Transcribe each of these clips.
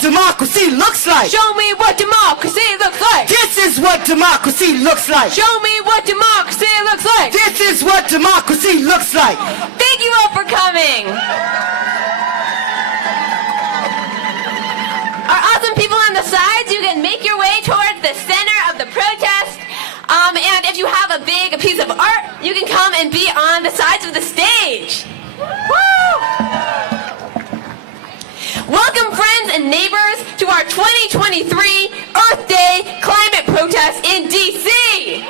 what democracy looks like. Show me what democracy looks like. This is what democracy looks like. Show me what democracy looks like. This is what democracy looks like. Thank you all for coming. Our awesome people on the sides, you can make your way towards the center of the protest. And if you have a big piece of art, you can come and be on the sides of the stage. Woo! Welcome, friends and neighbors, to our 2023 Earth Day climate protest in D.C.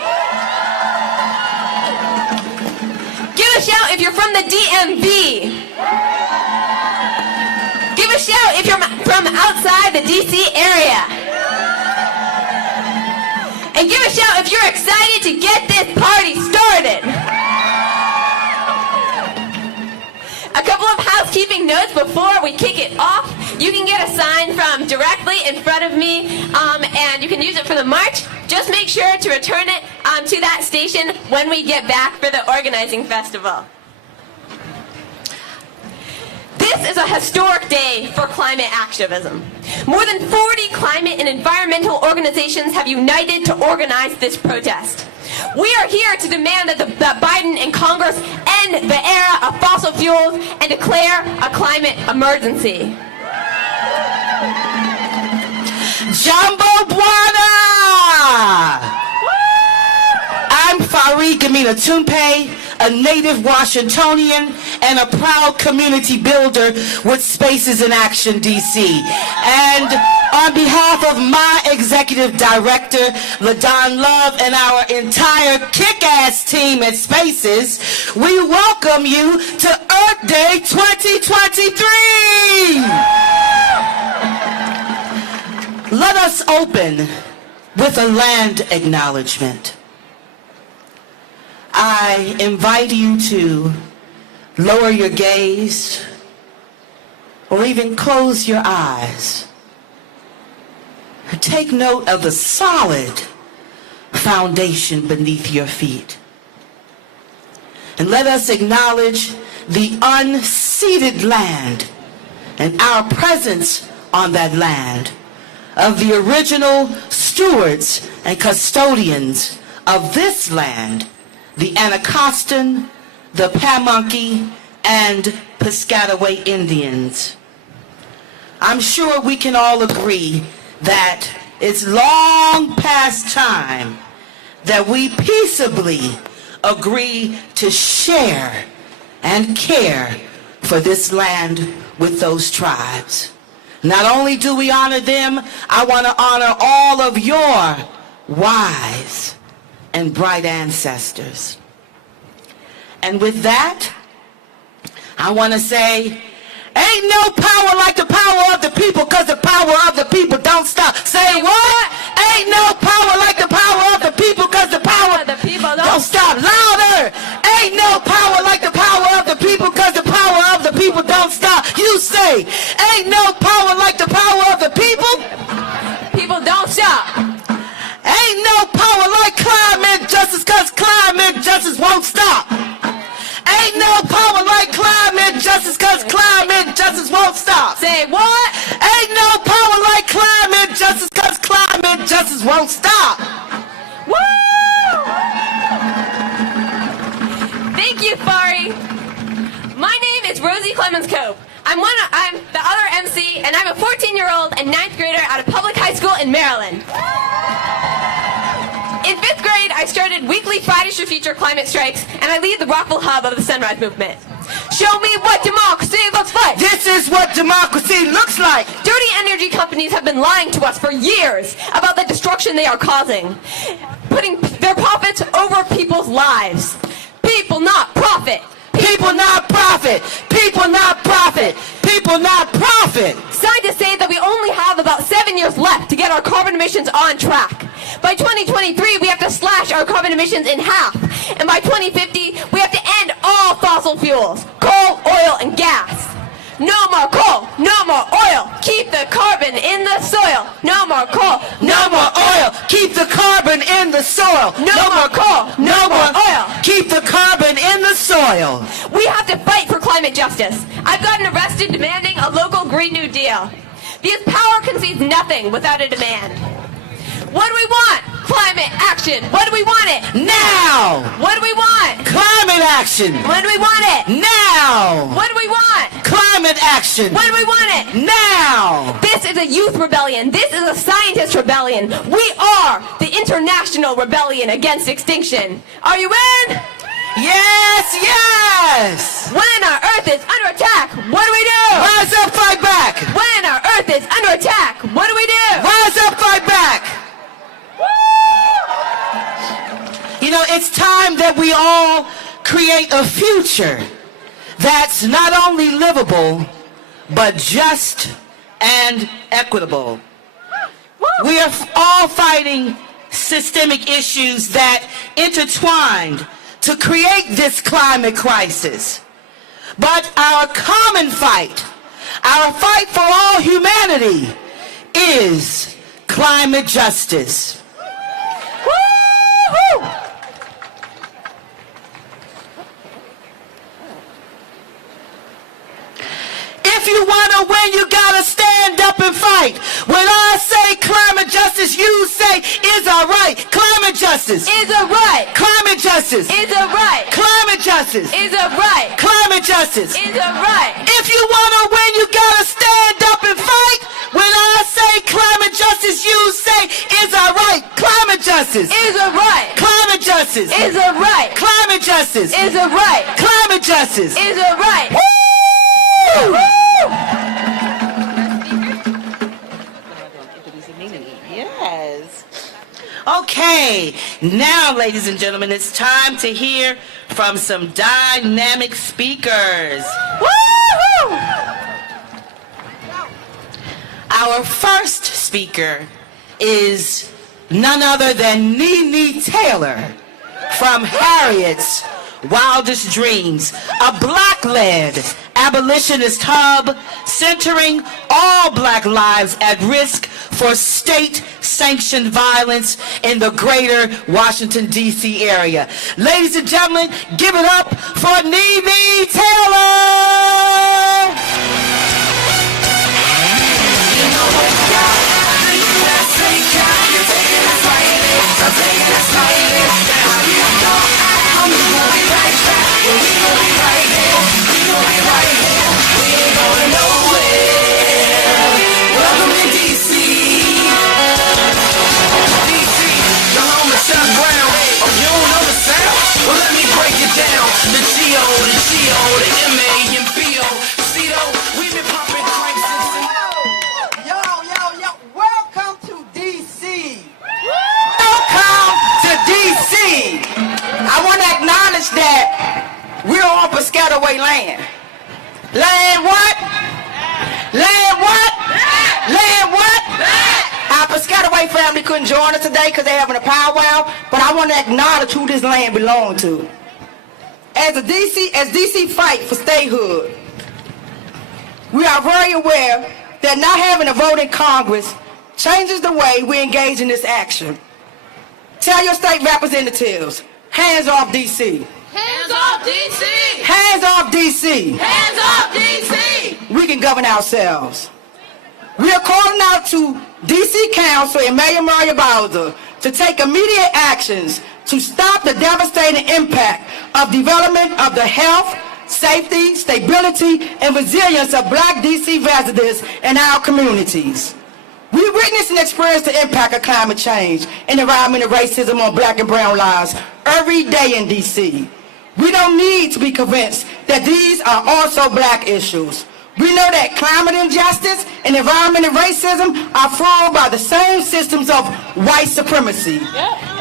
Give a shout if you're from the DMV. Give a shout if you're from outside the D.C. area. And give a shout if you're excited to get this party started. A couple of housekeeping notes before we kick it off. You can get a sign from directly in front of me, and you can use it for the march. Just make sure to return it to that station when we get back for the organizing festival. This is a historic day for climate activism. More than 40 climate and environmental organizations have united to organize this protest. We are here to demand that Biden and Congress end the era of fossil fuels and declare a climate emergency. Jambo Bwana! I'm Farid Gamina Tumpe, a native Washingtonian and a proud community builder with Spaces in Action DC. And on behalf of my executive director, LaDon Love, and our entire kick-ass team at Spaces, we welcome you to Earth Day 2023! Let us open with a land acknowledgement. I invite you to lower your gaze or even close your eyes. Take note of the solid foundation beneath your feet. And let us acknowledge the unceded land and our presence on that land of the original stewards and custodians of this land, the Anacostan, the Pamunkey, and Piscataway Indians. I'm sure we can all agree that it's long past time that we peaceably agree to share and care for this land with those tribes. Not only do we honor them, I want to honor all of your wise and bright ancestors. And with that, I want to say, ain't no power like the power of the people, because the power of the people don't stop. Say what? Ain't no power like the power of the people, because the power of the people don't stop. Louder! Ain't no power like the power of the people, because the power of the people don't stop. You say, ain't no power like the power of the people. People don't stop. Ain't no power like climate justice, because climate justice won't stop. Ain't no power like climate justice, because climate justice won't stop. Say what? Ain't no power like climate justice, because climate justice won't stop. Woo! Thank you, Fari. My name is Rosie Clemens-Cope. I'm the other MC, and I'm a 14-year-old and 9th grader at a public high school in Maryland. In 5th grade, I started weekly Fridays for Future climate strikes, and I lead the Rockville hub of the Sunrise Movement. Show me what democracy looks like. This is what democracy looks like. Dirty energy companies have been lying to us for years about the destruction they are causing, putting their profits over people's lives. People, not profit. People, not profit. People, not profit. People, not profit. Scientists say that we only have about 7 years left to get our carbon emissions on track. By 2023, we have to slash our carbon emissions in half. And by 2050, we have to end all fossil fuels, coal, oil, and gas. No more coal, no more oil, keep the carbon in the soil. No more coal, no more oil, keep the carbon in the soil. No more coal, no more oil, keep the carbon in the soil. We have to fight for climate justice. I've gotten arrested demanding a local Green New Deal. Because power concedes nothing without a demand. What do we want? Climate action. What do we want it? Now! What do we want? Climate action! When do we want it? Now! What do we want? Climate action! When do we want it? Now! This is a youth rebellion. This is a scientist rebellion. We are the international rebellion against extinction. Are you in? Yes, yes! When our Earth is under attack, what do we do? Rise up, fight back! When our Earth is under attack, what do we do? Rise up, fight back! You know, it's time that we all create a future that's not only livable, but just and equitable. We are all fighting systemic issues that intertwined to create this climate crisis. But our common fight, our fight for all humanity, is climate justice. Woo-hoo! If you want to win, you got to stand up and fight. When I say climate justice, you say is a right. Climate justice Is a right. Climate justice Is a right. Climate justice Is a right. Climate justice. Is a right. If you want to win, you got to stand up and fight. When I say climate justice, you say is a right. Climate justice Is a right. Climate justice Is a right. Climate justice Is a right. Climate justice. Is a right. Woo! Yes. Okay, now, ladies and gentlemen, it's time to hear from some dynamic speakers. Woo-hoo! Our first speaker is none other than Nene Taylor from Harriet's Wildest Dreams, a Black-led abolitionist hub centering all Black lives at risk for state-sanctioned violence in the greater Washington, D.C. area. Ladies and gentlemen, give it up for Nene Taylor! Welcome to DC. The home of Chuck Brown. Oh, you don't know the sound? Well, let me break it down. The G.O., the G.O., the M.A. and B.O. C.O. We've been popping cranks since... Yo, welcome to DC. Welcome to D.C. I want to acknowledge that we're on Piscataway land. Land what? Land what? Land what? Our Piscataway family couldn't join us today because they're having a powwow, but I want to acknowledge who this land belongs to. As DC fight for statehood, we are very aware that not having a vote in Congress changes the way we engage in this action. Tell your state representatives, hands off DC. Hands off DC! Hands off DC. Hands off DC! We can govern ourselves. We are calling out to DC Council and Mayor Maria Bowser to take immediate actions to stop the devastating impact of development of the health, safety, stability, and resilience of Black DC residents in our communities. We witness and experience the impact of climate change and environmental racism on Black and brown lives every day in DC. We don't need to be convinced that these are also Black issues. We know that climate injustice and environmental racism are fueled by the same systems of white supremacy,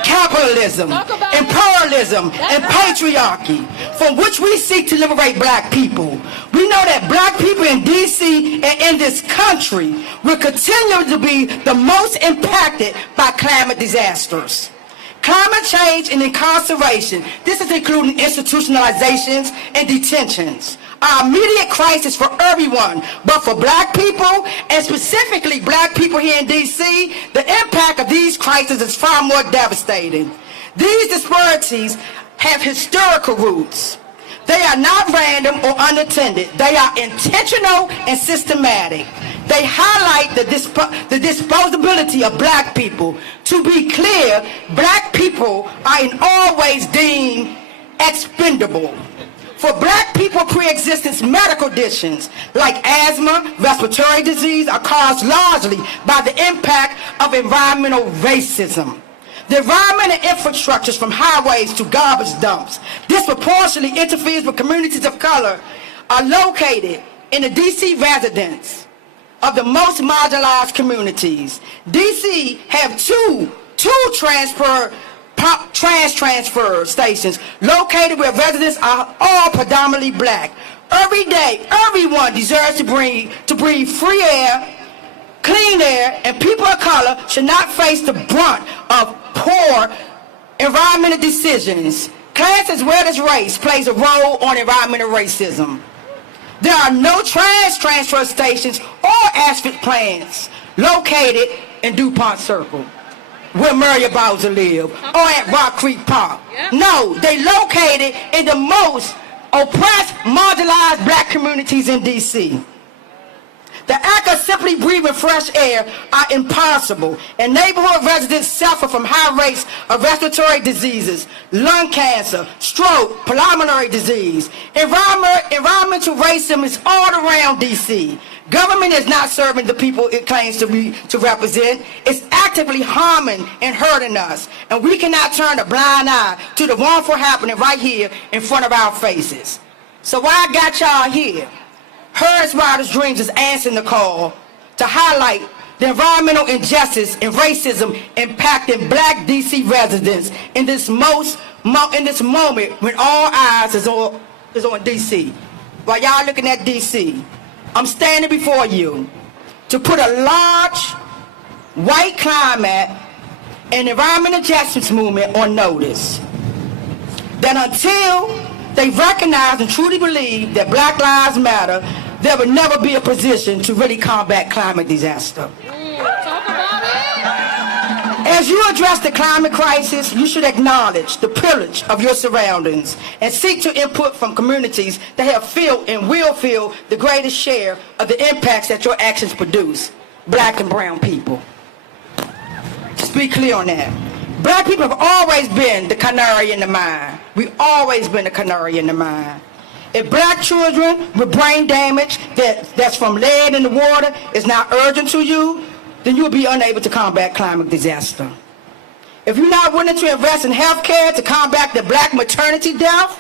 capitalism, imperialism, and patriarchy, from which we seek to liberate Black people. We know that Black people in DC and in this country will continue to be the most impacted by climate disasters. Climate change and incarceration, this is including institutionalizations and detentions, are immediate crisis for everyone, but for Black people, and specifically Black people here in DC, the impact of these crises is far more devastating. These disparities have historical roots. They are not random or unattended. They are intentional and systematic. They highlight the disposability of black people. To be clear, black people are in all ways deemed expendable. For black people, pre-existence medical conditions like asthma, respiratory disease are caused largely by the impact of environmental racism. The environmental infrastructures from highways to garbage dumps disproportionately interferes with communities of color are located in the D.C. residents of the most marginalized communities. D.C. have two transfer stations located where residents are all predominantly black. Every day, everyone deserves to breathe free air, clean air, and people of color should not face the brunt of poor environmental decisions. Class as well as race plays a role on environmental racism. There are no trash transfer stations or asphalt plants located in DuPont Circle, where Murray Bowser live, or at Rock Creek Park. No, they located in the most oppressed, marginalized black communities in D.C. The act of simply breathing fresh air are impossible, and neighborhood residents suffer from high rates of respiratory diseases, lung cancer, stroke, pulmonary disease. Environmental racism is all around D.C. Government is not serving the people it claims to represent. It's actively harming and hurting us, and we cannot turn a blind eye to the wrongful happening right here in front of our faces. So why I got y'all here? Hers Wildest Dreams is answering the call to highlight the environmental injustice and racism impacting black D.C. residents in this moment when all eyes is on D.C. While y'all looking at D.C., I'm standing before you to put a large white climate and environmental justice movement on notice that until they recognize and truly believe that Black Lives Matter, there will never be a position to really combat climate disaster. As you address the climate crisis, you should acknowledge the privilege of your surroundings and seek to input from communities that have felt and will feel the greatest share of the impacts that your actions produce, black and brown people. Just be clear on that. Black people have always been the canary in the mine. We've always been the canary in the mine. If black children with brain damage that's from lead in the water is not urgent to you, then you'll be unable to combat climate disaster. If you're not willing to invest in health care to combat the black maternity death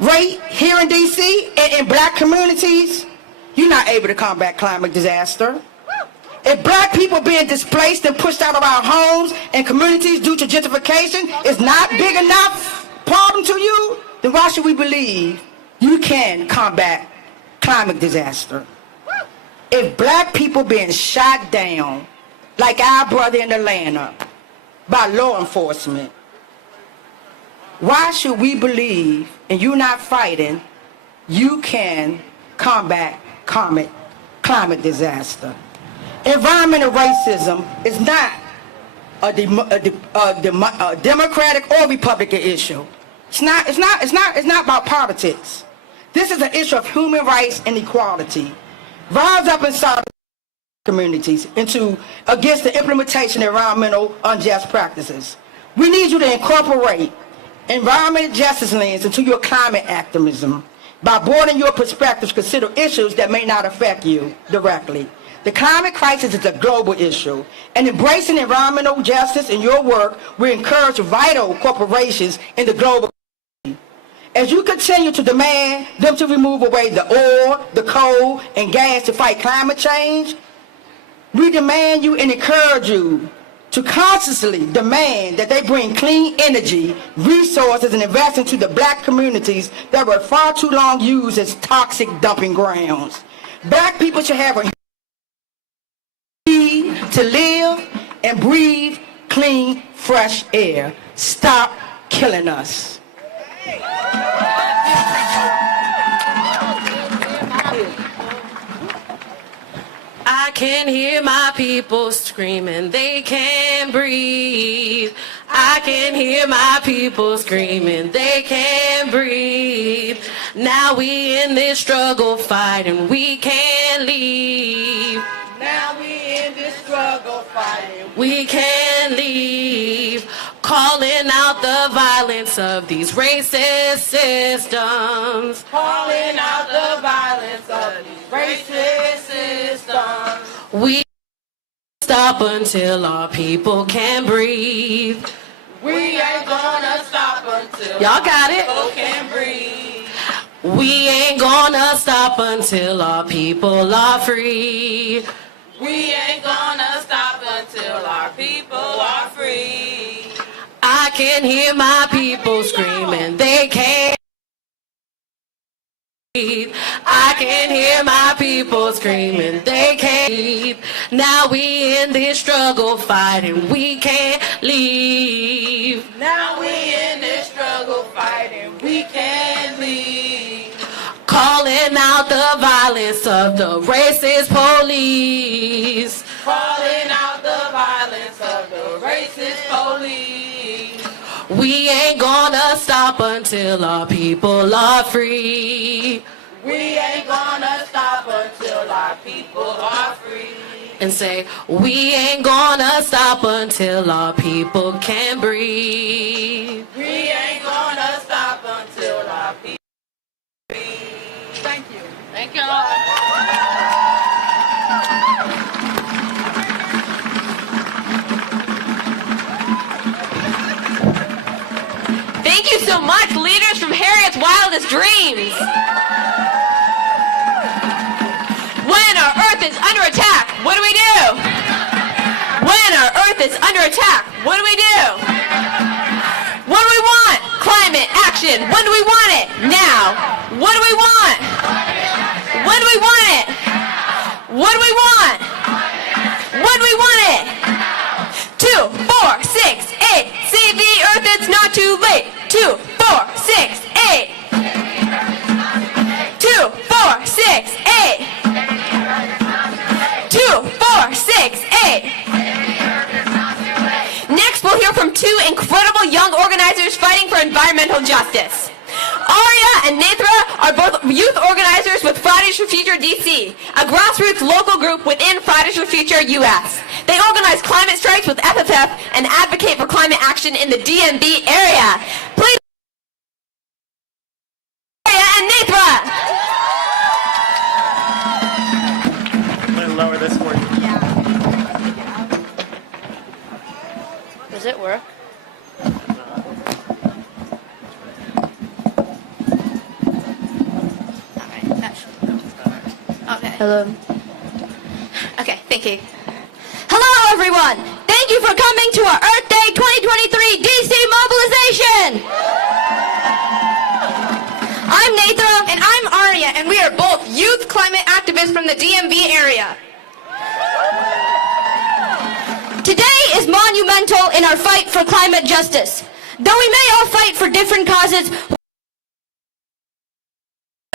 rate here in D.C. and in black communities, you're not able to combat climate disaster. If black people being displaced and pushed out of our homes and communities due to gentrification is not big enough problem to you, then why should we believe you can combat climate disaster? If black people being shot down like our brother in Atlanta by law enforcement, why should we believe, and you not fighting, you can combat climate disaster? Environmental racism is not a Democratic or Republican issue. It's not about politics. This is an issue of human rights and equality. Rise up inside communities against the implementation of environmental unjust practices. We need you to incorporate environmental justice lens into your climate activism by broadening your perspectives, consider issues that may not affect you directly. The climate crisis is a global issue, and embracing environmental justice in your work will encourage vital corporations in the global community. As you continue to demand them to remove away the oil, the coal, and gas to fight climate change, we demand you and encourage you to consciously demand that they bring clean energy, resources, and invest into the black communities that were far too long used as toxic dumping grounds. Black people should have a to live and breathe clean, fresh air. Stop killing us. I can hear my people screaming, they can't breathe. I can hear my people screaming, they can't breathe. Now we in this struggle fighting, we can't leave. we can't leave. Calling out the violence of these racist systems. Calling out the violence of these racist systems. We stop until our people can breathe. We ain't gonna stop until Y'all got it? people can breathe. We ain't gonna stop until our people are free. We ain't gonna stop until our people are free. I can hear my people screaming, they can't breathe. I can hear my people screaming, they can't breathe. Now we in this struggle fighting, we can't leave. Now we in this struggle fighting, we can't leave. Calling out the violence of the racist police. Calling out the violence of the racist police. We ain't gonna stop until our people are free. We ain't gonna stop until our people are free. And say, we ain't gonna stop until our people can breathe. We ain't gonna stop until our people free. Thank you. Thank y'all. Thank you so much, leaders from Harriet's Wildest Dreams. When our Earth is under attack, what do we do? When our Earth is under attack, what do we do? What do we want? Climate action. When do we want it? Now. What do we want? When do we want it? What do we want? When do we want it? 2, 4, 6, 8. Save the Earth, it's not too late. 2, 4, 6, 8. 2, 4, 6, 8. 2, 4, 6, 8. Next, we'll hear from two incredible young organizers fighting for environmental justice. Arya and Netra are both youth organizers with Fridays for Future DC, a grassroots local group within Fridays for Future US. They organize climate strikes with FFF and advocate for climate action in the DMV area. Please, Arya and Netra. I'm going to lower this for you. Does it work? Alright, that should work. Okay. Hello. Okay, thank you. Hello, everyone! Thank you for coming to our Earth Day 2023 DC mobilization! I'm Netra. And I'm Arya, and we are both youth climate activists from the DMV area. Today is monumental in our fight for climate justice. Though we may all fight for different causes,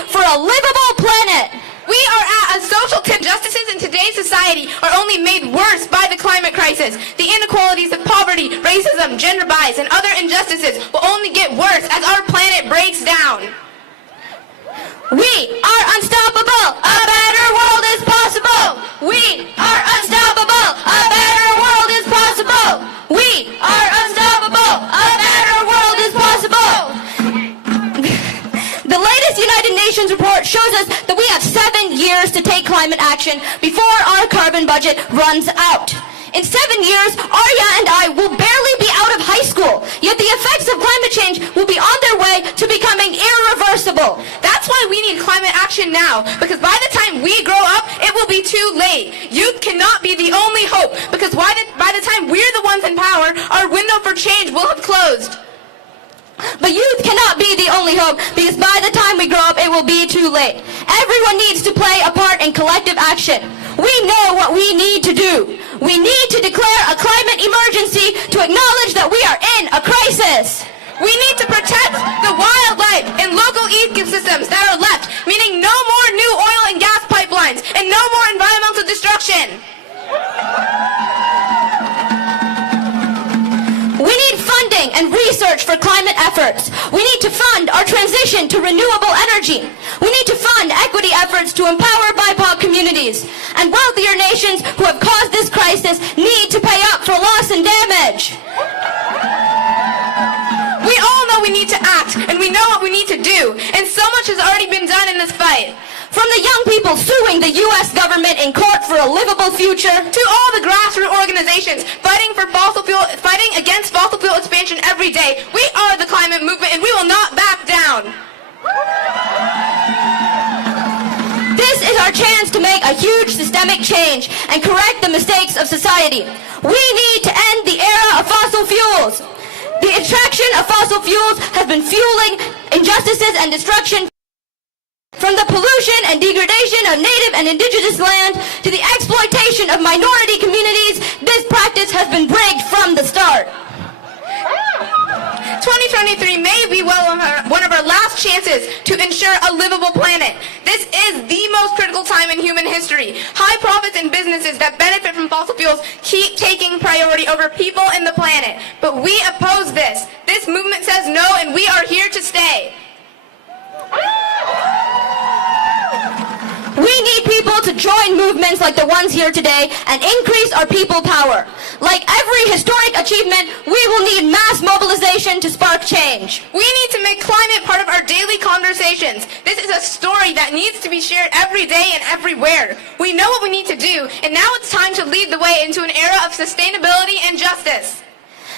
for a livable planet. We are at a social injustices in today's society are only made worse by the climate crisis. The inequalities of poverty, racism, gender bias, and other injustices will only get worse as our planet breaks down. We are unstoppable. A better world is possible. We are unstoppable. A better world is possible. We are unstoppable. A better world is possible. The latest United Nations report shows us that we have 7 years to take climate action before our carbon budget runs out. In 7 years, Arya and I will barely be out of high school, yet the effects of climate change will be on their way to becoming irreversible. That's why we need climate action now, because by the time we grow up, it will be too late. Youth cannot be the only hope, because by the time we're the ones in power, our window for change will have closed. But youth cannot be the only hope, because by the time we grow up, it will be too late. Everyone needs to play a part in collective action. We know what we need to do. We need to declare a climate emergency to acknowledge that we are in a crisis. We need to protect the wildlife and local ecosystems that are left, meaning no more new oil and gas pipelines and no more environmental destruction. We need funding and research for climate efforts. We need to fund our transition to renewable energy. We need to fund equity efforts to empower BIPOC communities. And wealthier nations who have caused this crisis need to pay up for and damage. We all know we need to act, and we know what we need to do, and so much has already been done in this fight. From the young people suing the U.S. government in court for a livable future, To all the grassroots organizations fighting against fossil fuel expansion every day, we are the climate movement, and we will not back down. this is our chance to make a huge systemic change and correct the mistakes of society. We need to end the era of fossil fuels. The extraction of fossil fuels has been fueling injustices and destruction, from the pollution and degradation of native and indigenous land to the exploitation of minority communities. This practice has been rigged from the start. 2023 may be one of our last chances to ensure a livable planet. This is the most critical time in human history. High profits and businesses that benefit from fossil fuels keep taking priority over people and the planet. But we oppose this. This movement says no, and we are here to stay. We need people to join movements like the ones here today and increase our people power. Like every historic achievement, we will need mass mobilization to spark change. We need to make climate part of our daily conversations. This is a story that needs to be shared every day and everywhere. We know what we need to do, and now it's time to lead the way into an era of sustainability and justice.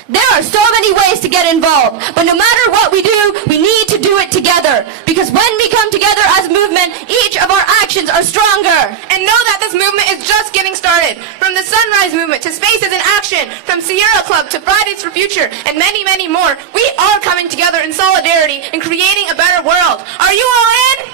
There are so many ways to get involved, but no matter what we do, we need to do it together. Because when we come together as a movement, each of our actions are stronger. And know that this movement is just getting started. From the Sunrise Movement to Spaces in Action, from Sierra Club to Fridays for Future, and many, many more, we are coming together in solidarity and creating a better world. Are you all in?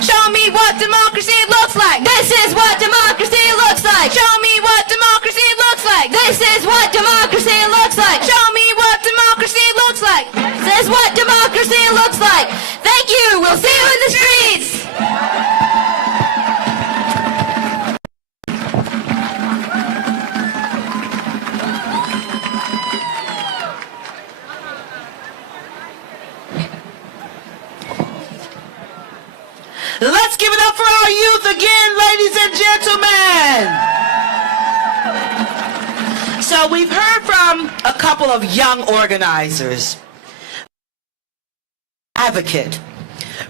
Show me what democracy looks like. This is what democracy looks like. Show me what democracy looks like. This is what democracy looks like. Show me what democracy looks like. This is what democracy looks like. Thank you. We'll see you in the streets. Let's give it up for our youth again, ladies and gentlemen. So we've heard from a couple of young organizers. Advocate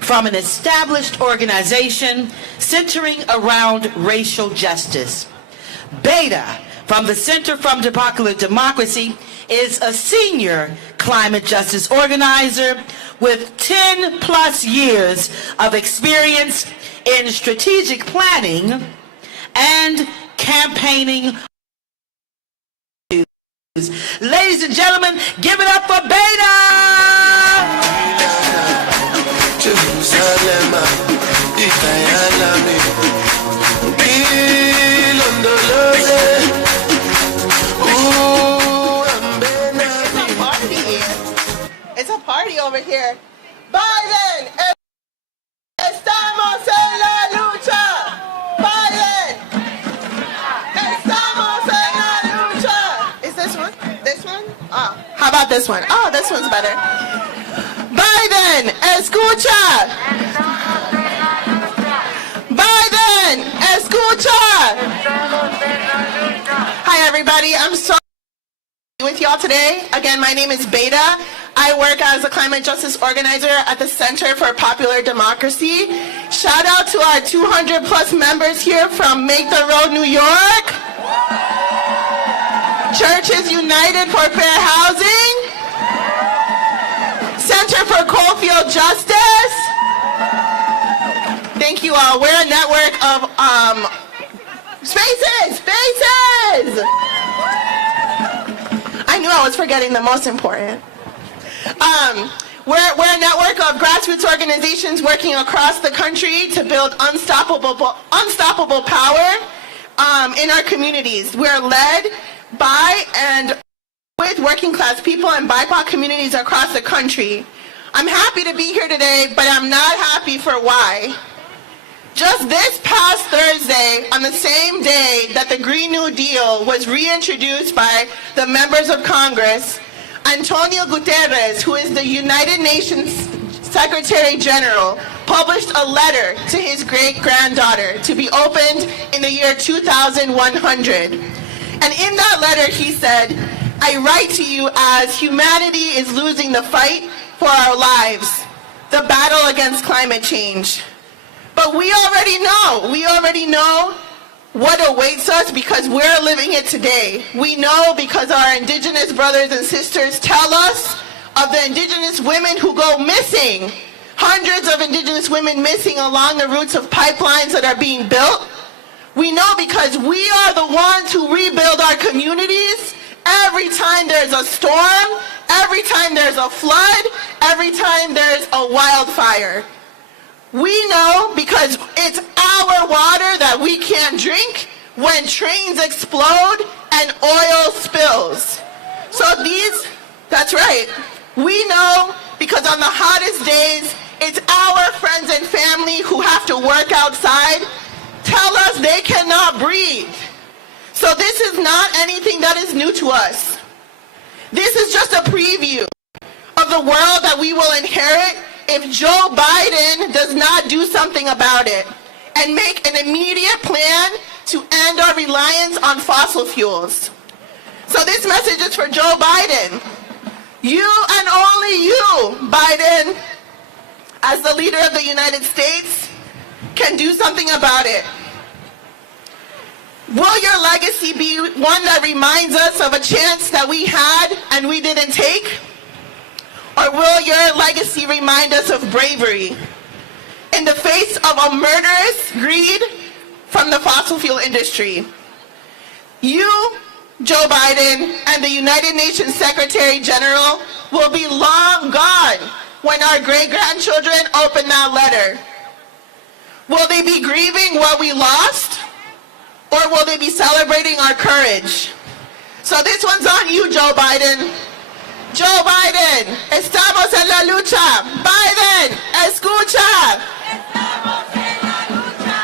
from an established organization centering around racial justice. Beta from the Center for Democracy is a senior climate justice organizer with 10 plus years of experience in strategic planning and campaigning. Ladies and gentlemen, give it up for Beta! It's a party over here. Biden, estamos en la lucha. Biden, estamos en la lucha. Is this one? This one? Oh, how about this one? Oh, this one's better. Biden, escucha. Biden, escucha. Hi, everybody. I'm sorry to be with y'all today. Again, my name is Beta. I work as a climate justice organizer at the Center for Popular Democracy. Shout out to our 200 plus members here from Make the Road, New York. Churches United for Fair Housing. Center for Coalfield Justice. Thank you all. We're a network of spaces. I knew I was forgetting the most important. We're a network of grassroots organizations working across the country to build unstoppable power in our communities. We're led by and with working class people and BIPOC communities across the country. I'm happy to be here today, but I'm not happy for why. Just this past Thursday, on the same day that the Green New Deal was reintroduced by the members of Congress, Antonio Guterres, who is the United Nations Secretary General published a letter to his great-granddaughter to be opened in the year 2100. And in that letter he said, "I write to you as humanity is losing the fight for our lives, the battle against climate change." But we already know what awaits us because we're living it today. We know because our indigenous brothers and sisters tell us of the indigenous women who go missing. Hundreds of indigenous women missing along the routes of pipelines that are being built. We know because we are the ones who rebuild our communities every time there's a storm, every time there's a flood, every time there's a wildfire. We know because it's our water that we can't drink when trains explode and oil spills. So that's right. We know because on the hottest days, it's our friends and family who have to work outside tell us they cannot breathe. So this is not anything that is new to us. This is just a preview of the world that we will inherit if Joe Biden does not do something about it and make an immediate plan to end our reliance on fossil fuels. So this message is for Joe Biden. You and only you, Biden, as the leader of the United States, can do something about it. Will your legacy be one that reminds us of a chance that we had and we didn't take? Or will your legacy remind us of bravery in the face of a murderous greed from the fossil fuel industry? You, Joe Biden, and the United Nations Secretary General will be long gone when our great-grandchildren open that letter. Will they be grieving what we lost? Or will they be celebrating our courage? So this one's on you, Joe Biden. Joe Biden, estamos en la lucha. Biden, escucha. Estamos en la lucha.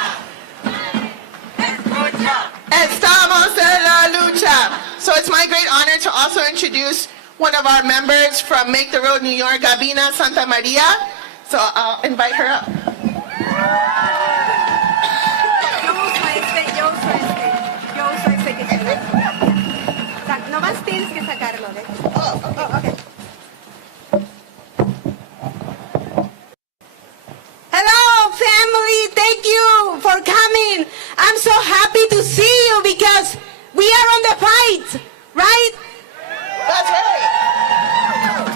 Escucha. Estamos en la lucha. So it's my great honor to also introduce one of our members from Make the Road New York, Gabina Santa Maria. So I'll invite her up. Nomás tienes que sacarlo, ¿eh? Okay. Hello, family. Thank you for coming. I'm so happy to see you because we are on the fight, right? That's right.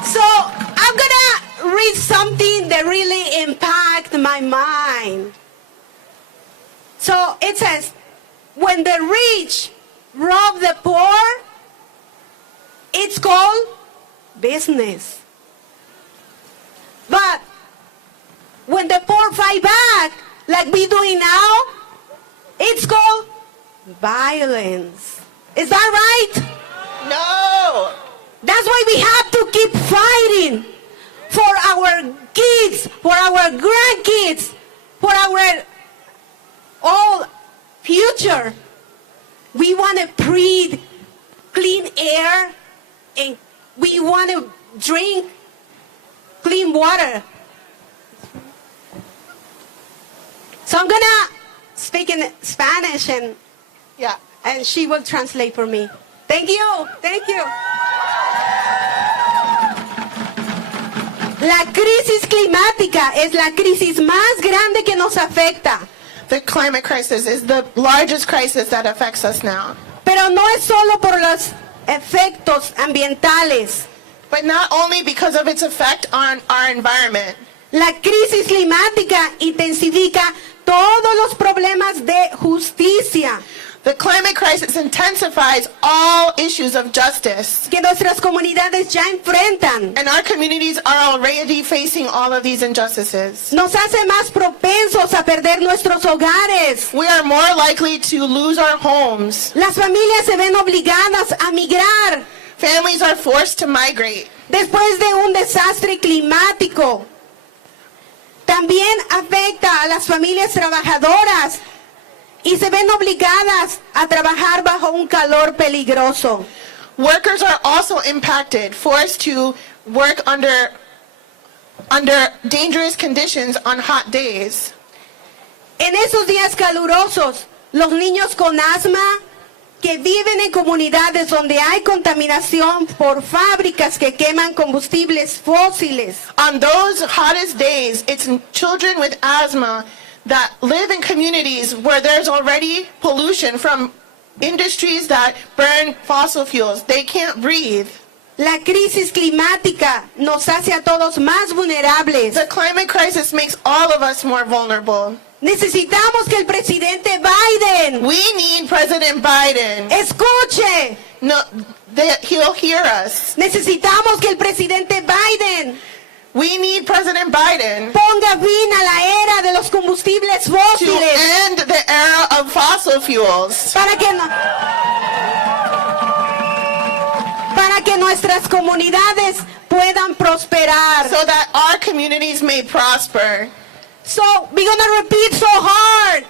So I'm gonna read something that really impacted my mind. So it says, when the rich rob the poor, it's called business. But when the poor fight back, like we doing now, it's called violence. Is that right? No. That's why we have to keep fighting for our kids, for our grandkids, for our all future. We want to breathe clean air and we want to drink clean water. So I'm gonna speak in Spanish and she will translate for me. Thank you. La crisis climática es la crisis más grande que nos afecta. The climate crisis is the largest crisis that affects us now. Pero no es solo por los efectos ambientales. But not only because of its effect on our environment. La crisis climática intensifica todos los problemas de justicia. The climate crisis intensifies all issues of justice. Que nuestras comunidades ya enfrentan. And our communities are already facing all of these injustices. Nos hace más propensos a perder nuestros hogares. We are more likely to lose our homes. Las familias se ven obligadas a migrar. Families are forced to migrate. Después de un desastre climático. También afecta a las familias trabajadoras. Y se ven obligadas a trabajar bajo un calor peligroso. Workers are also impacted, forced to work under under dangerous conditions on hot days. En esos días calurosos, los niños con asma que viven en comunidades donde hay contaminación por fábricas que queman combustibles fósiles. On those hottest days, it's children with asthma that live in communities where there's already pollution from industries that burn fossil fuels. They can't breathe. La crisis climática nos hace a todos más vulnerables. The climate crisis makes all of us more vulnerable. Necesitamos que el presidente Biden We need President Biden. escuche. No, that he'll hear us. Necesitamos que el presidente Biden We need President Biden ponga fin a la era de los combustibles to fósiles end the era of fossil fuels para que nuestras comunidades puedan prosperar. so that our communities may prosper. So we're gonna repeat so hard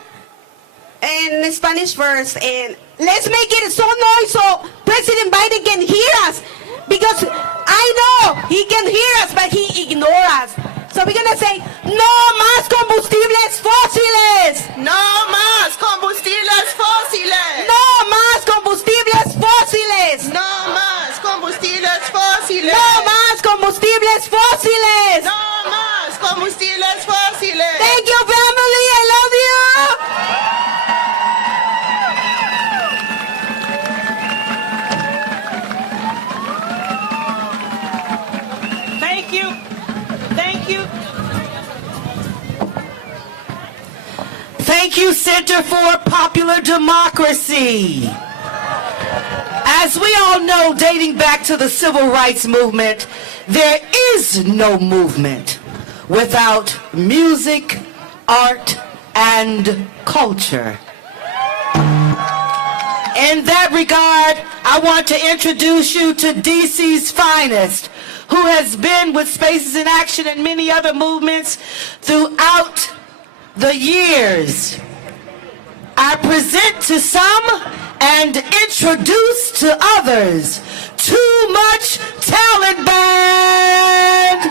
in Spanish first, and let's make it so noise so President Biden can hear us, because I know he can hear us, but he ignores us. So we're gonna say, no más combustibles fósiles. No más combustibles fósiles. No más combustibles fósiles. No más combustibles fósiles. No más combustibles fósiles. No más combustibles fósiles. Thank you, family. I love you. Thank you. Thank you. Thank you, Center for Popular Democracy. As we all know, dating back to the civil rights movement, there is no movement without music, art, and culture. In that regard, I want to introduce you to DC's finest, who has been with Spaces in Action and many other movements throughout the years. I present to some and introduce to others, Too Much Talent Band.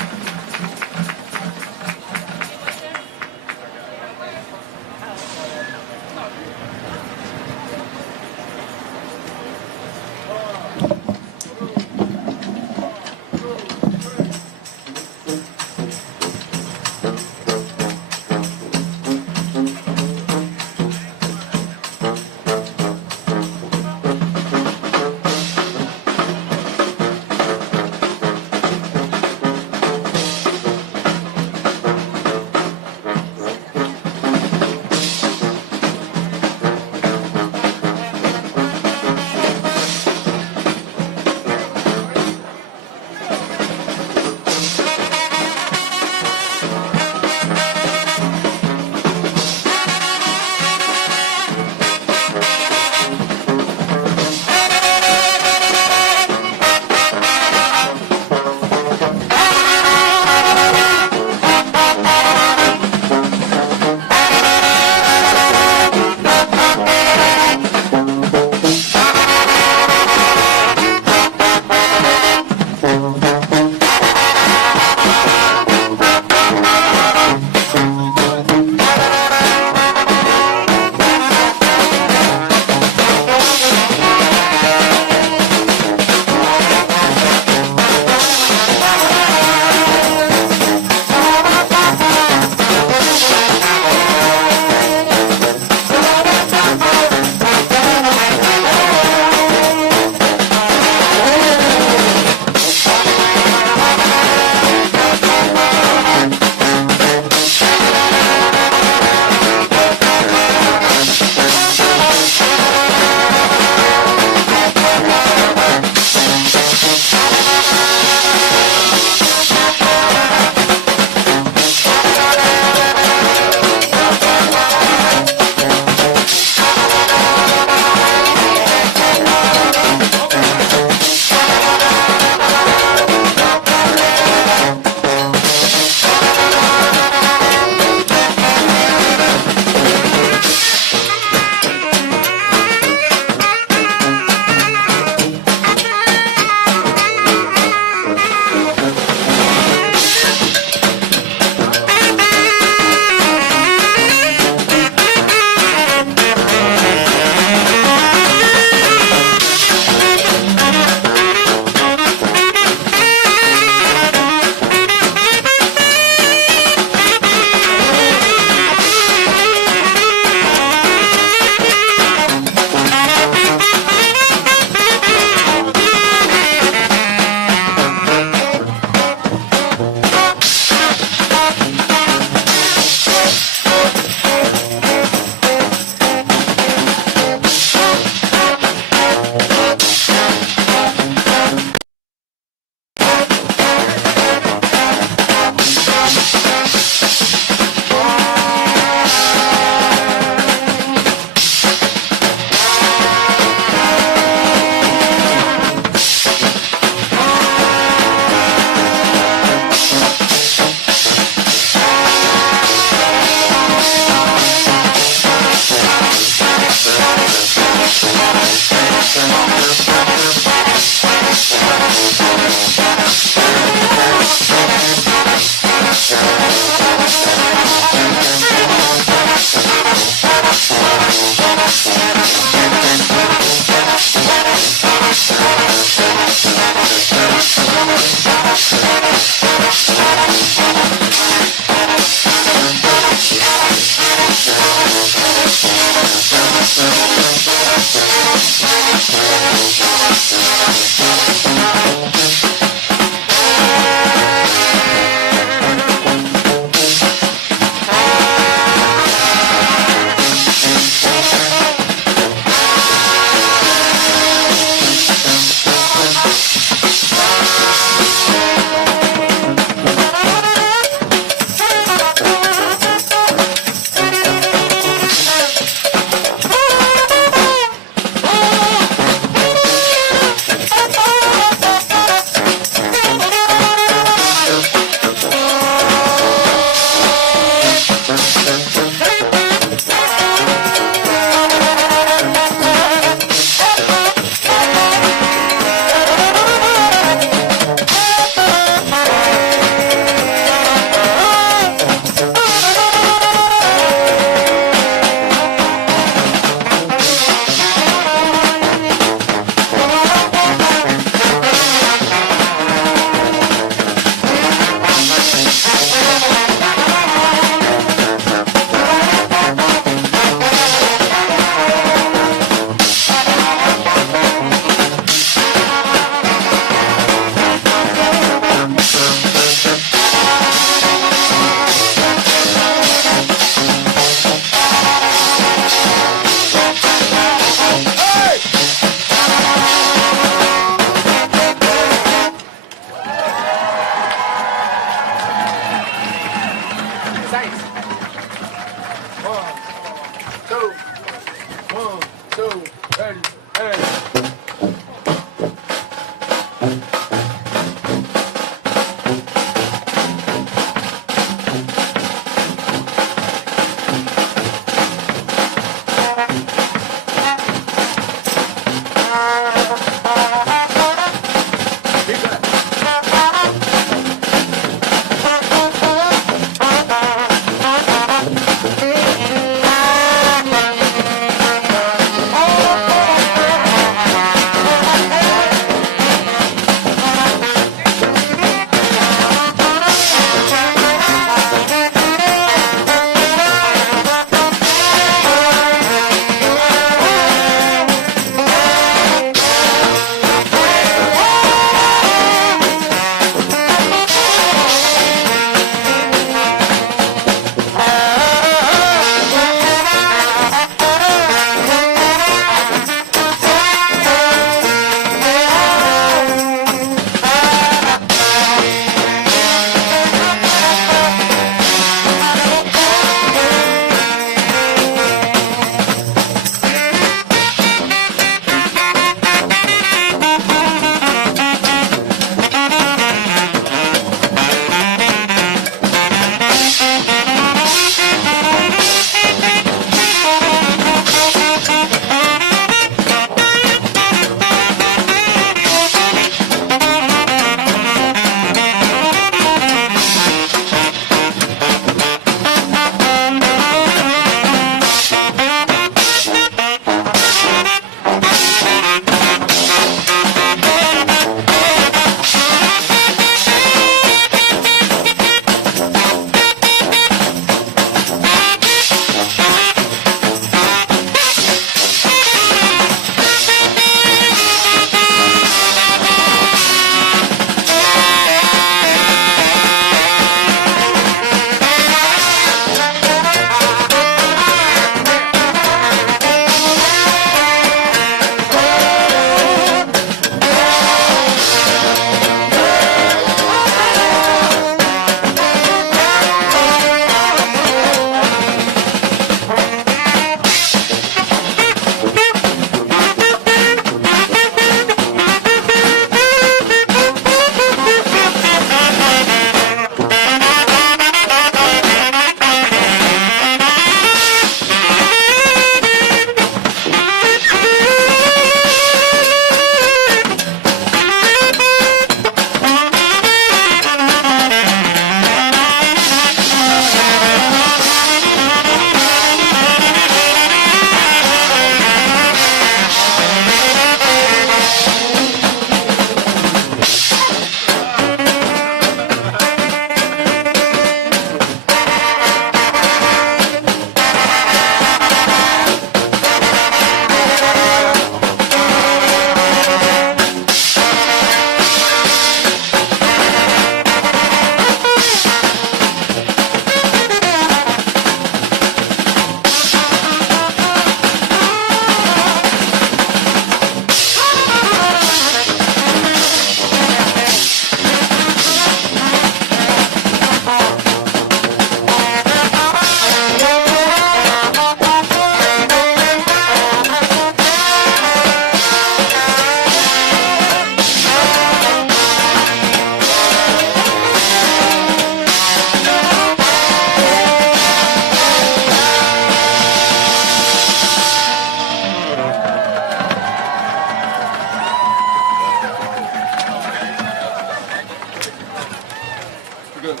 We're good.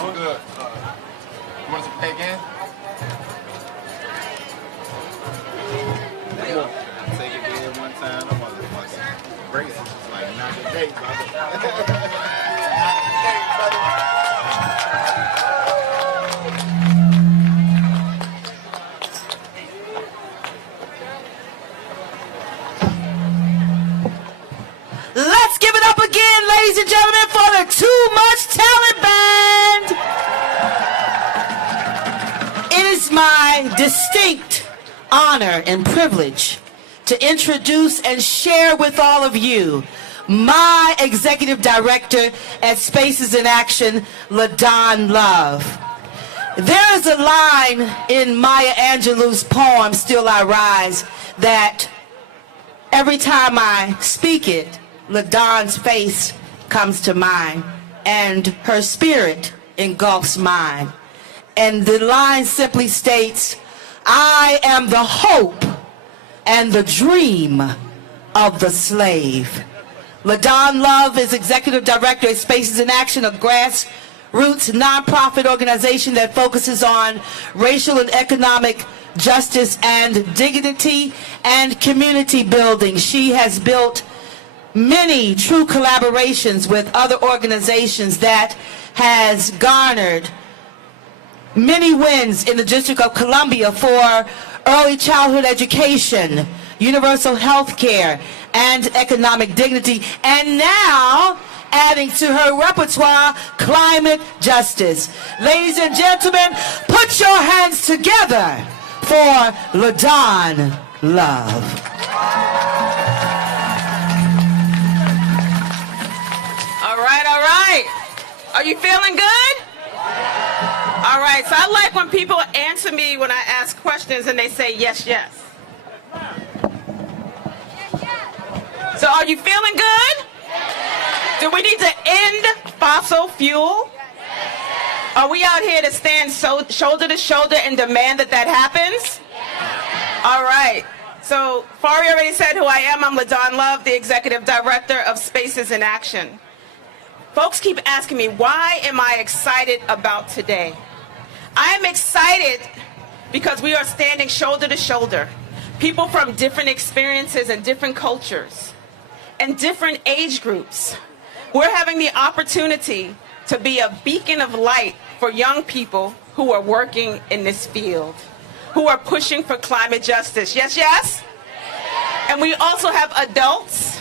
We're good. You want us to play again? Take it there one time. I'm motherfucking break it. It's like not a day, brother. Let's give it up again, ladies and gentlemen, for the Too Much Talent Band. It is my distinct honor and privilege to introduce and share with all of you my executive director at Spaces in Action, LaDon Love. There is a line in Maya Angelou's poem, Still I Rise, that every time I speak it, LaDon's face comes to mind, and her spirit engulfs mine. And the line simply states, I am the hope and the dream of the slave. LaDon Love is Executive Director at Spaces in Action, a grassroots nonprofit organization that focuses on racial and economic justice and dignity and community building. She has built many true collaborations with other organizations that has garnered many wins in the District of Columbia for early childhood education, universal health care, and economic dignity, and now adding to her repertoire, climate justice. Ladies and gentlemen, put your hands together for LaDon Love. All right. Are you feeling good? All right, so I like when people answer me when I ask questions and they say yes, yes. So are you feeling good? Do we need to end fossil fuel? Are we out here to stand shoulder to shoulder and demand that that happens? All right. So Fari already said who I am. I'm LaDon Love, the Executive Director of Spaces in Action. Folks keep asking me, why am I excited about today? I am excited because we are standing shoulder to shoulder. People from different experiences and different cultures and different age groups. We're having the opportunity to be a beacon of light for young people who are working in this field, who are pushing for climate justice. Yes, yes? And we also have adults,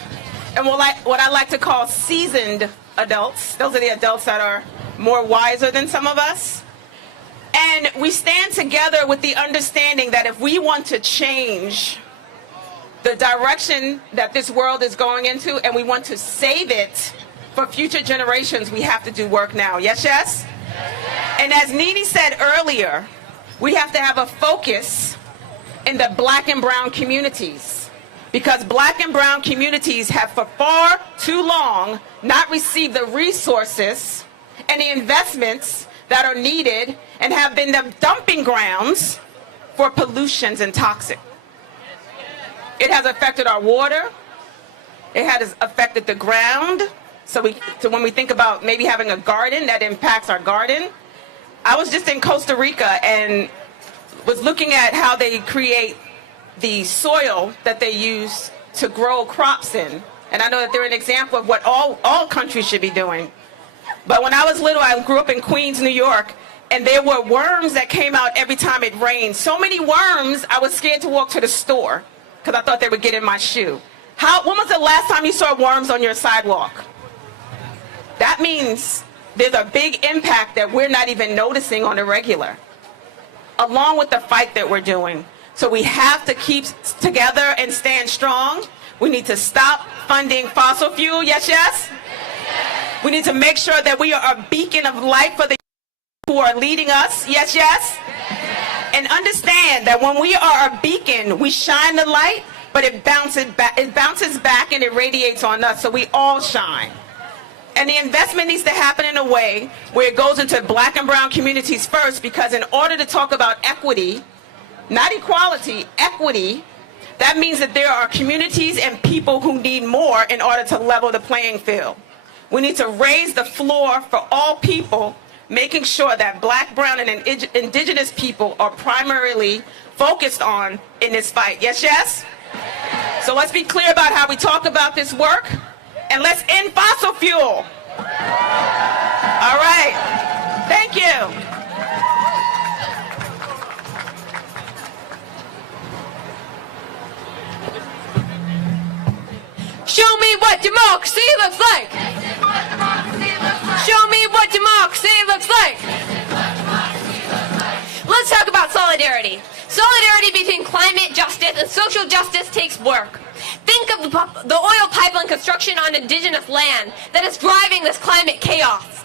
and what I like to call seasoned adults. Those are the adults that are more wiser than some of us. And we stand together with the understanding that if we want to change the direction that this world is going into and we want to save it for future generations, we have to do work now. Yes, yes? And as Nene said earlier, we have to have a focus in the black and brown communities, because black and brown communities have for far too long not received the resources and the investments that are needed and have been the dumping grounds for pollutions and toxic. It has affected our water. It has affected the ground. So when we think about maybe having a garden, that impacts our garden. I was just in Costa Rica and was looking at how they create the soil that they use to grow crops in. And I know that they're an example of what all countries should be doing. But when I was little, I grew up in Queens, New York, and there were worms that came out every time it rained. So many worms, I was scared to walk to the store because I thought they would get in my shoe. When was the last time you saw worms on your sidewalk? That means there's a big impact that we're not even noticing on a regular, along with the fight that we're doing. So we have to keep together and stand strong. We need to stop funding fossil fuel. Yes, yes? We need to make sure that we are a beacon of light for the who are leading us. Yes, yes? And understand that when we are a beacon, we shine the light, but it bounces back and it radiates on us, so we all shine. And the investment needs to happen in a way where it goes into black and brown communities first, because in order to talk about equity, not equality, equity, that means that there are communities and people who need more in order to level the playing field. We need to raise the floor for all people, making sure that Black, brown, and indigenous people are primarily focused on in this fight. Yes, yes? So let's be clear about how we talk about this work, and let's end fossil fuel. All right. Thank you. Show me what democracy looks like. Show me what democracy looks like. Let's talk about solidarity. Solidarity between climate justice and social justice takes work. Think of the oil pipeline construction on indigenous land that is driving this climate chaos.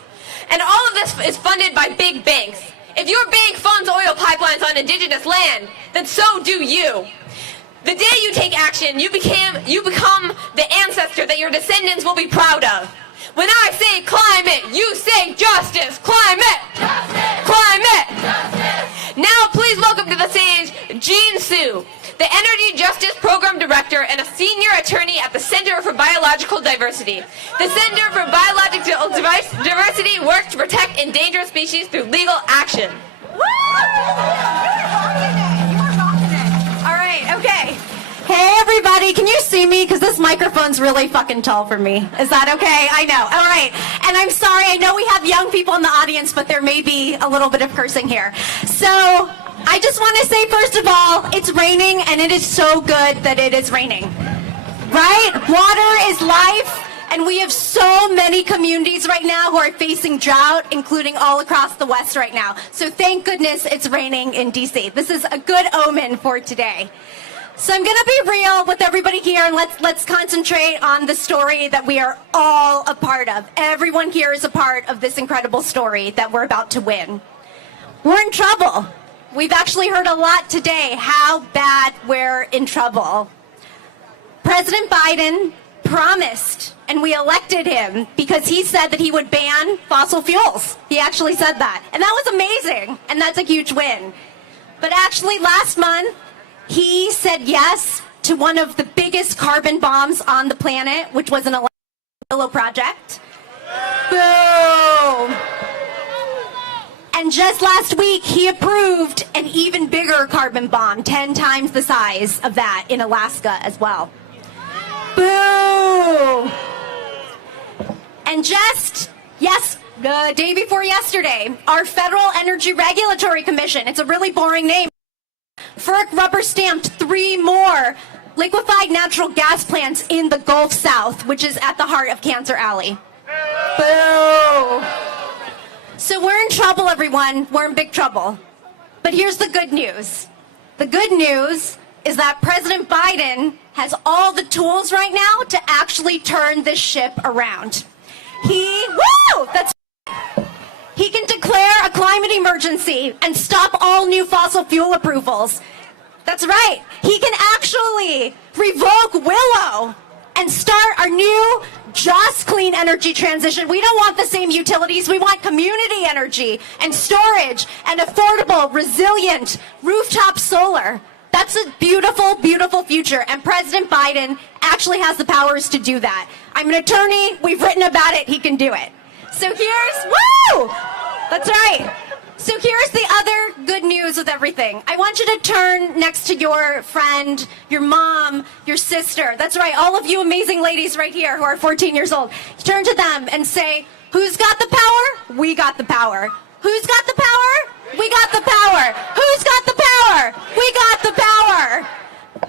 And all of this is funded by big banks. If your bank funds oil pipelines on indigenous land, then so do you. The day you take action, you become the ancestor that your descendants will be proud of. When I say climate, you say justice. Climate! Justice! Climate! Justice! Now please welcome to the stage Jean Sue, the Energy Justice Program Director and a Senior Attorney at the Center for Biological Diversity. The Center for Biological Diversity works to protect endangered species through legal action. All right, okay. Hey everybody, can you see me? Because this microphone's really fucking tall for me. Is that okay? I know. All right. And I'm sorry, I know we have young people in the audience, but there may be a little bit of cursing here. So I just want to say, first of all, it's raining, and it is so good that it is raining. Right? Water is life, and we have so many communities right now who are facing drought, including all across the West right now. So thank goodness it's raining in DC. This is a good omen for today. So I'm going to be real with everybody here, and let's concentrate on the story that we are all a part of. Everyone here is a part of this incredible story that we're about to win. We're in trouble. We've actually heard a lot today how bad we're in trouble. President Biden promised, and we elected him because he said that he would ban fossil fuels. He actually said that. And that was amazing, and that's a huge win. But actually last month, he said yes to one of the biggest carbon bombs on the planet, which was an Willow project. Boom! And just last week, he approved an even bigger carbon bomb, 10 times the size of that, in Alaska as well. Boom! And just, the day before yesterday, our Federal Energy Regulatory Commission, it's a really boring name, FERC rubber-stamped 3 more liquefied natural gas plants in the Gulf South, which is at the heart of Cancer Alley. Boo! So we're in trouble, everyone. We're in big trouble. But here's the good news. The good news is that President Biden has all the tools right now to actually turn this ship around. He can declare a climate emergency and stop all new fossil fuel approvals. That's right. He can actually revoke Willow and start our new, just clean energy transition. We don't want the same utilities. We want community energy and storage and affordable, resilient rooftop solar. That's a beautiful, beautiful future. And President Biden actually has the powers to do that. I'm an attorney. We've written about it. He can do it. So here's, that's right. So here's the other good news with everything. I want you to turn next to your friend, your mom, your sister. That's right, all of you amazing ladies right here who are 14 years old. Turn to them and say, who's got the power? We got the power. Who's got the power? We got the power. Who's got the power? We got the power.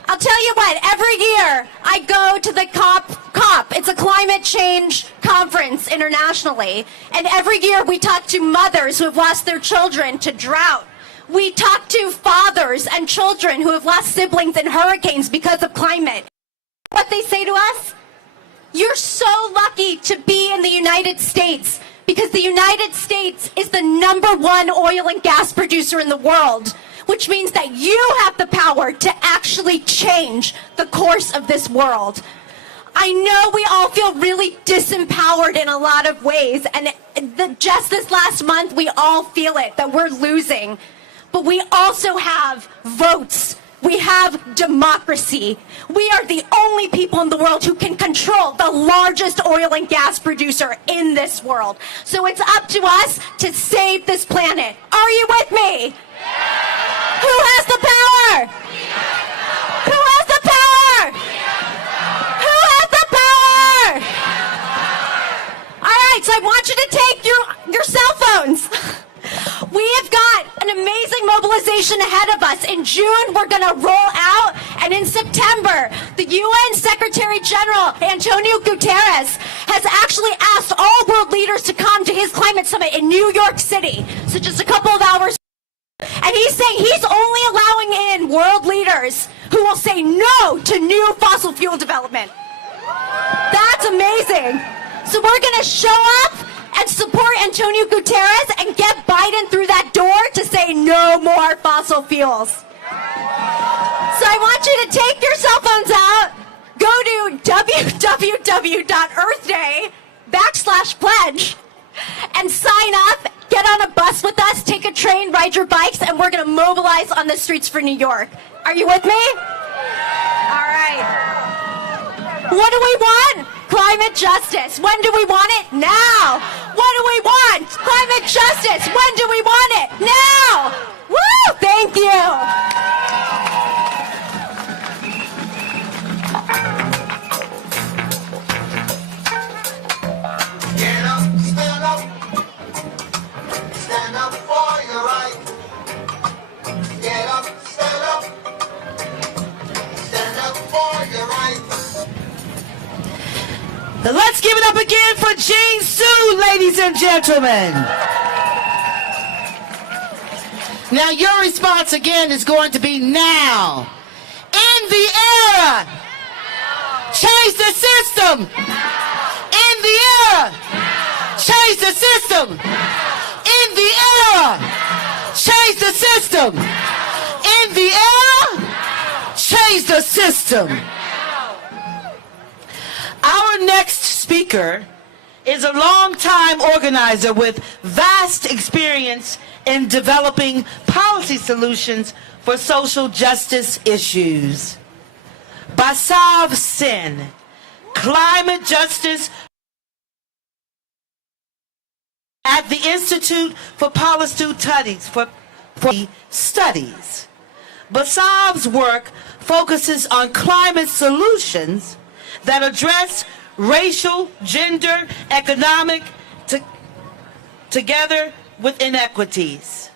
I'll tell you what, every year I go to the COP. It's a climate change conference internationally. And every year we talk to mothers who have lost their children to drought. We talk to fathers and children who have lost siblings in hurricanes because of climate. What they say to us? You're so lucky to be in the United States because the United States is the #1 oil and gas producer in the world, which means that you have the power to actually change the course of this world. I know we all feel really disempowered in a lot of ways, and just this last month we all feel it, that we're losing. But we also have votes We have democracy. We are the only people in the world who can control the largest oil and gas producer in this world. So it's up to us to save this planet. Are you with me? Who has the power? Who has the power? Who has the power? All right, so I want you to take your cell phones. We have got an amazing mobilization ahead of us. In June, we're going to roll out, and in September, the UN Secretary General, Antonio Guterres, has actually asked all world leaders to come to his climate summit in New York City. So just a couple of hours. And he's saying he's only allowing in world leaders who will say no to new fossil fuel development. That's amazing. So we're going to show up and support Antonio Guterres and get Biden through that door to say no more fossil fuels. So I want you to take your cell phones out, go to www.earthday.com/pledge and sign up, get on a bus with us, take a train, ride your bikes, and we're going to mobilize on the streets for New York. Are you with me? All right. What do we want? Climate justice. When do we want it? Now. What do we want? Climate justice. When do we want it? Now. Woo! Thank you. Get up, stand up. Stand up for your right. Get up, stand up. Stand up for your right. Let's give it up again for Jean Sue, ladies and gentlemen. Now your response again is going to be now. In the era. Change the system. In the era. Change the system. In the era. Change the system. In the era. Change the system. Our next speaker is a longtime organizer with vast experience in developing policy solutions for social justice issues. Basav Sen, climate justice at the Institute for Policy Studies. Basav's work focuses on climate solutions that address racial, gender, economic, together with inequities.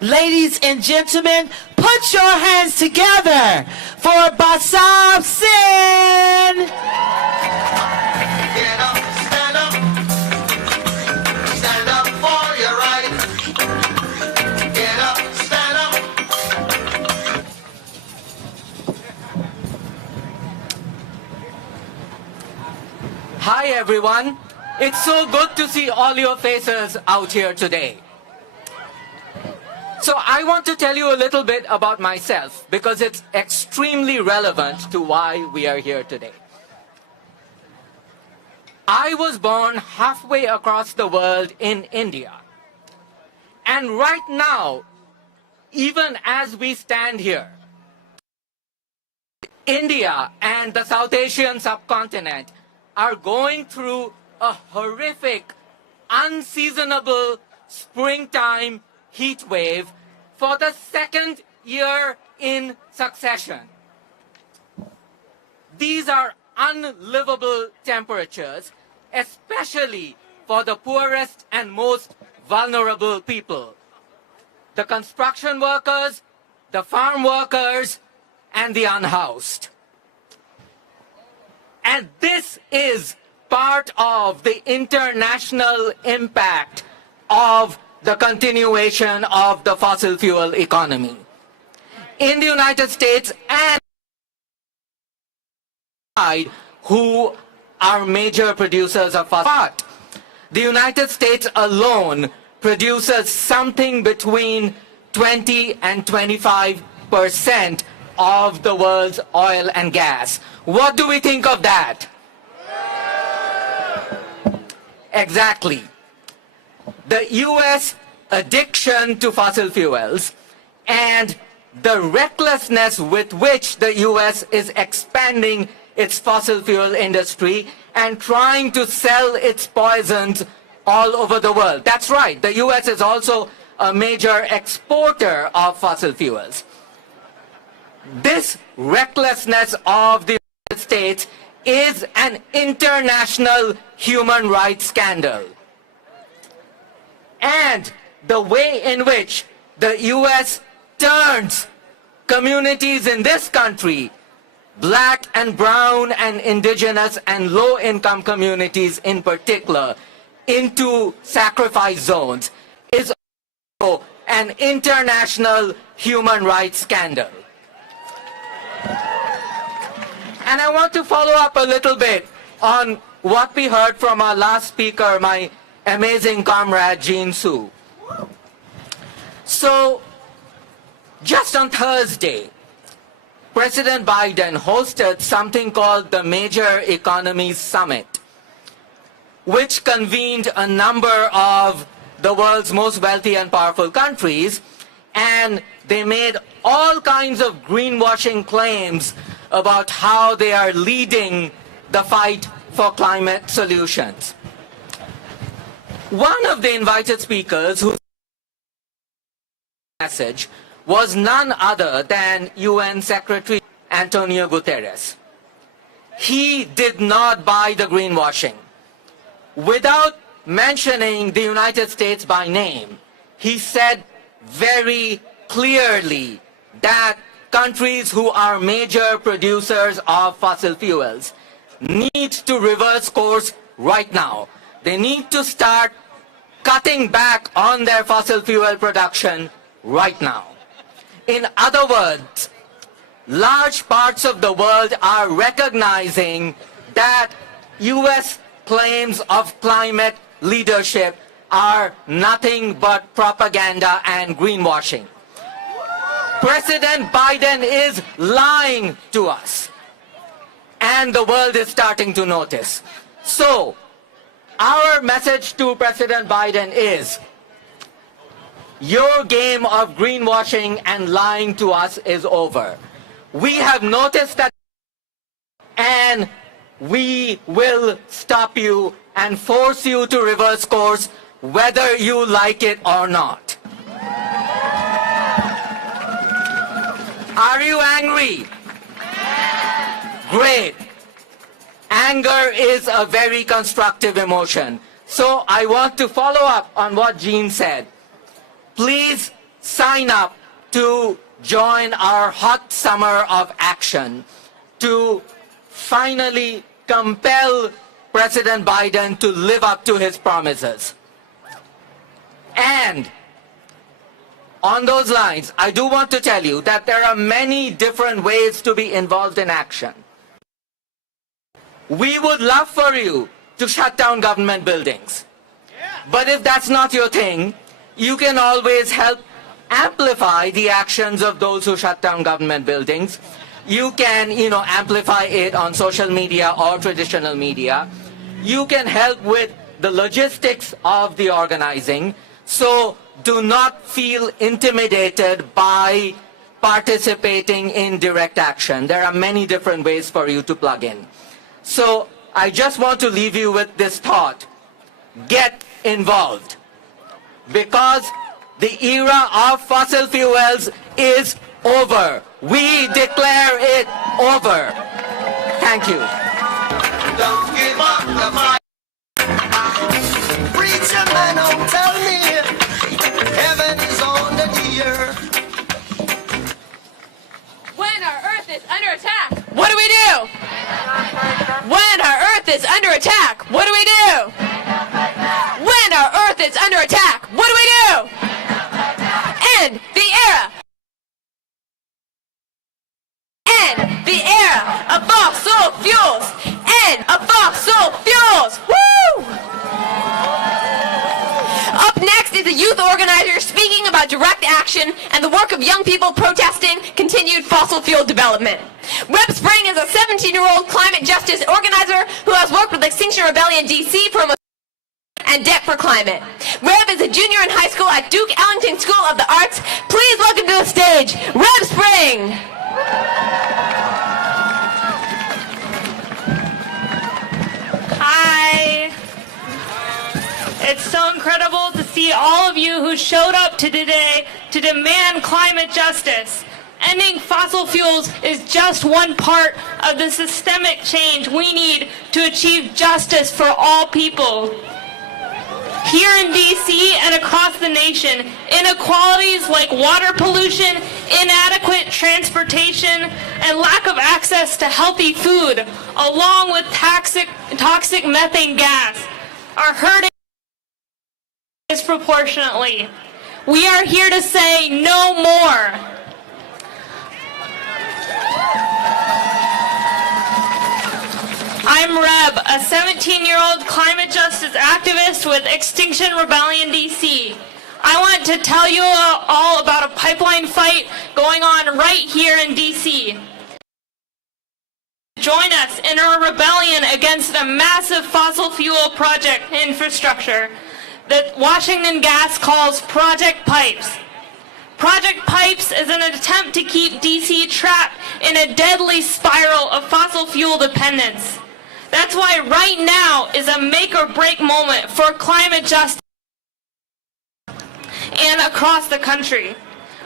Ladies and gentlemen, put your hands together for Basav Sen. Get up, stand up. Stand up for your right. Get up, stand up. Hi everyone. It's so good to see all your faces out here today. So I want to tell you a little bit about myself because it's extremely relevant to why we are here today. I was born halfway across the world in India. And right now, even as we stand here, India and the South Asian subcontinent are going through a horrific, unseasonable springtime heat wave for the second year in succession. These are unlivable temperatures, especially for the poorest and most vulnerable people. The construction workers, the farm workers, and the unhoused. And this is part of the international impact of the continuation of the fossil fuel economy. In the United States and who are major producers of phosphate. The United States alone produces something between 20 and 25% of the world's oil and gas. What do we think of that? Exactly. The US addiction to fossil fuels and the recklessness with which the US is expanding its fossil fuel industry and trying to sell its poisons all over the world. That's right, the US is also a major exporter of fossil fuels. This recklessness of the United States is an international human rights scandal. And the way in which the US turns communities in this country, black and brown and indigenous and low-income communities in particular, into sacrifice zones is also an international human rights scandal. And I want to follow up a little bit on what we heard from our last speaker, my amazing comrade, Jean Sue. So, just on Thursday, President Biden hosted something called the Major Economies Summit, which convened a number of the world's most wealthy and powerful countries, and they made all kinds of greenwashing claims about how they are leading the fight for climate solutions. One of the invited speakers whose message was none other than UN Secretary Antonio Guterres. He did not buy the greenwashing. Without mentioning the United States by name, he said very clearly that countries who are major producers of fossil fuels need to reverse course right now. They need to start cutting back on their fossil fuel production right now. In other words, large parts of the world are recognizing that US claims of climate leadership are nothing but propaganda and greenwashing. President Biden is lying to us, and the world is starting to notice. So, our message to President Biden is, your game of greenwashing and lying to us is over. We have noticed that, and we will stop you and force you to reverse course whether you like it or not. Are you angry? Great. Anger is a very constructive emotion. So I want to follow up on what Jean said. Please sign up to join our hot summer of action to finally compel President Biden to live up to his promises. And on those lines, I do want to tell you that there are many different ways to be involved in action. We would love for you to shut down government buildings. But if that's not your thing, you can always help amplify the actions of those who shut down government buildings. You can, amplify it on social media or traditional media. You can help with the logistics of the organizing. So do not feel intimidated by participating in direct action. There are many different ways for you to plug in. So I just want to leave you with this thought. Get involved. Because the era of fossil fuels is over. We declare it over. Thank you. Don't give up the fight. Preacher man, don't tell me heaven is under the earth. When our earth is under attack, what do we do? When our earth is under attack, what do we do? When our earth is under attack, what do we do? End the era. End the era of fossil fuels. End of fossil fuels. Woo! Up next is a youth organizer speaking about direct action and the work of young people protesting continued fossil fuel development. Reb Spring is a 17-year-old climate justice organizer who has worked with Extinction Rebellion DC for and Debt for Climate. Reb is a junior in high school at Duke Ellington School of the Arts. Please welcome to the stage, Reb Spring. morning. Hi. It's so incredible to see all of you who showed up to today to demand climate justice. Ending fossil fuels is just one part of the systemic change we need to achieve justice for all people. Here in DC and across the nation, inequalities like water pollution, inadequate transportation, and lack of access to healthy food, along with toxic methane gas, are hurting disproportionately. We are here to say no more. I'm Reb, a 17-year-old climate justice activist with Extinction Rebellion DC. I want to tell you all about a pipeline fight going on right here in DC. Join us in our rebellion against a massive fossil fuel project infrastructure that Washington Gas calls Project Pipes. Project Pipes is an attempt to keep DC trapped in a deadly spiral of fossil fuel dependence. That's why right now is a make or break moment for climate justice and across the country.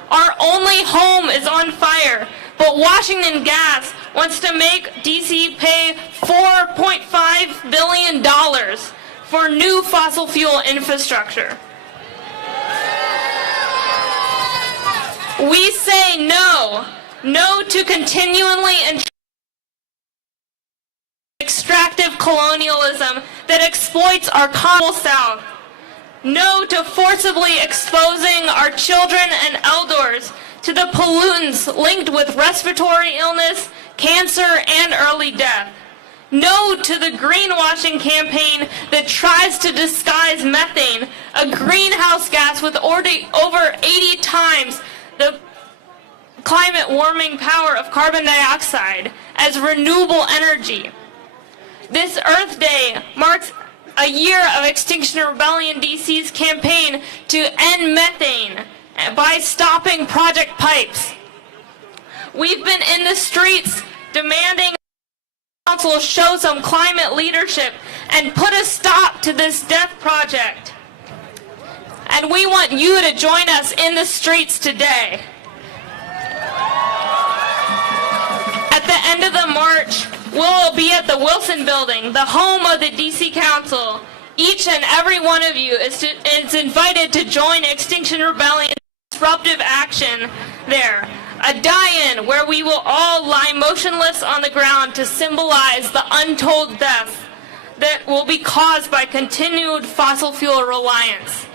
Our only home is on fire, but Washington Gas wants to make DC pay $4.5 billion for new fossil fuel infrastructure. We say no. No to continually and extractive colonialism that exploits our common South. No to forcibly exposing our children and elders to the pollutants linked with respiratory illness, cancer, and early death. No to the greenwashing campaign that tries to disguise methane, a greenhouse gas with over 80 times the climate warming power of carbon dioxide, as renewable energy. This Earth Day marks a year of Extinction Rebellion DC's campaign to end methane by stopping Project Pipes. We've been in the streets demanding the council show some climate leadership and put a stop to this death project. And we want you to join us in the streets today. At the end of the march, we'll be at the Wilson Building, the home of the DC Council. Each and every one of you is invited to join Extinction Rebellion's disruptive action there. A die-in where we will all lie motionless on the ground to symbolize the untold death that will be caused by continued fossil fuel reliance.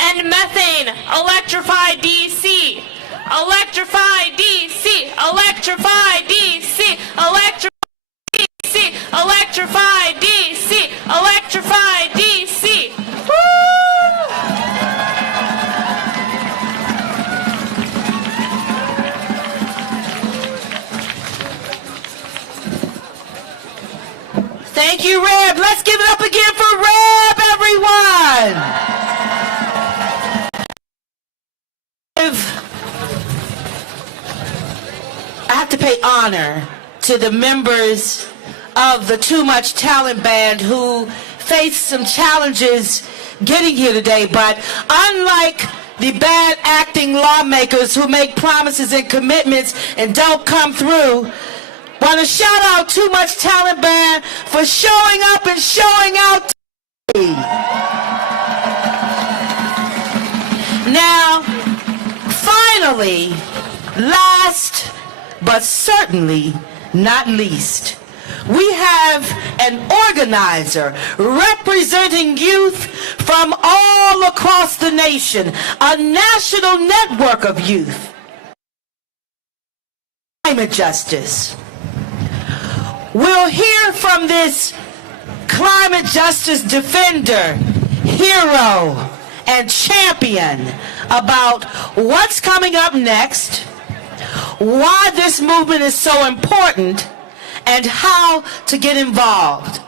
End methane, electrify DC! Electrify DC! Electrify DC! Electrify DC! Electrify DC! Electrify DC! Woo! Thank you, Reb. Let's give it up again for Reb, everyone. I have to pay honor to the members of the Too Much Talent Band who faced some challenges getting here today, but unlike the bad acting lawmakers who make promises and commitments and don't come through, want to shout out Too Much Talent Band for showing up and showing out today. Now, finally, last but certainly not least, we have an organizer representing youth from all across the nation, a national network of youth. Climate justice. We'll hear from this climate justice defender, hero, and champion about what's coming up next, why this movement is so important, and how to get involved.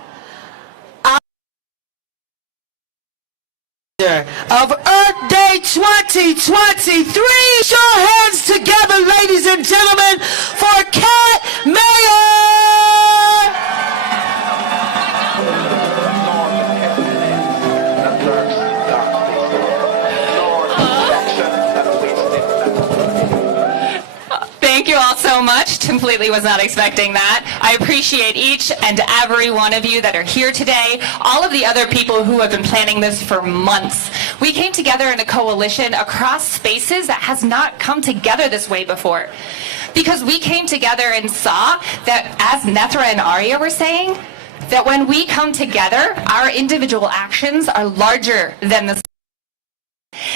of Earth Day 2023. Show hands together, ladies and gentlemen, for Cat Mayor. Thank you all so much. Completely was not expecting that. I appreciate each and every one of you that are here today, all of the other people who have been planning this for months. We came together in a coalition across spaces that has not come together this way before. Because we came together and saw that, as Nethra and Arya were saying, that when we come together, our individual actions are larger than the.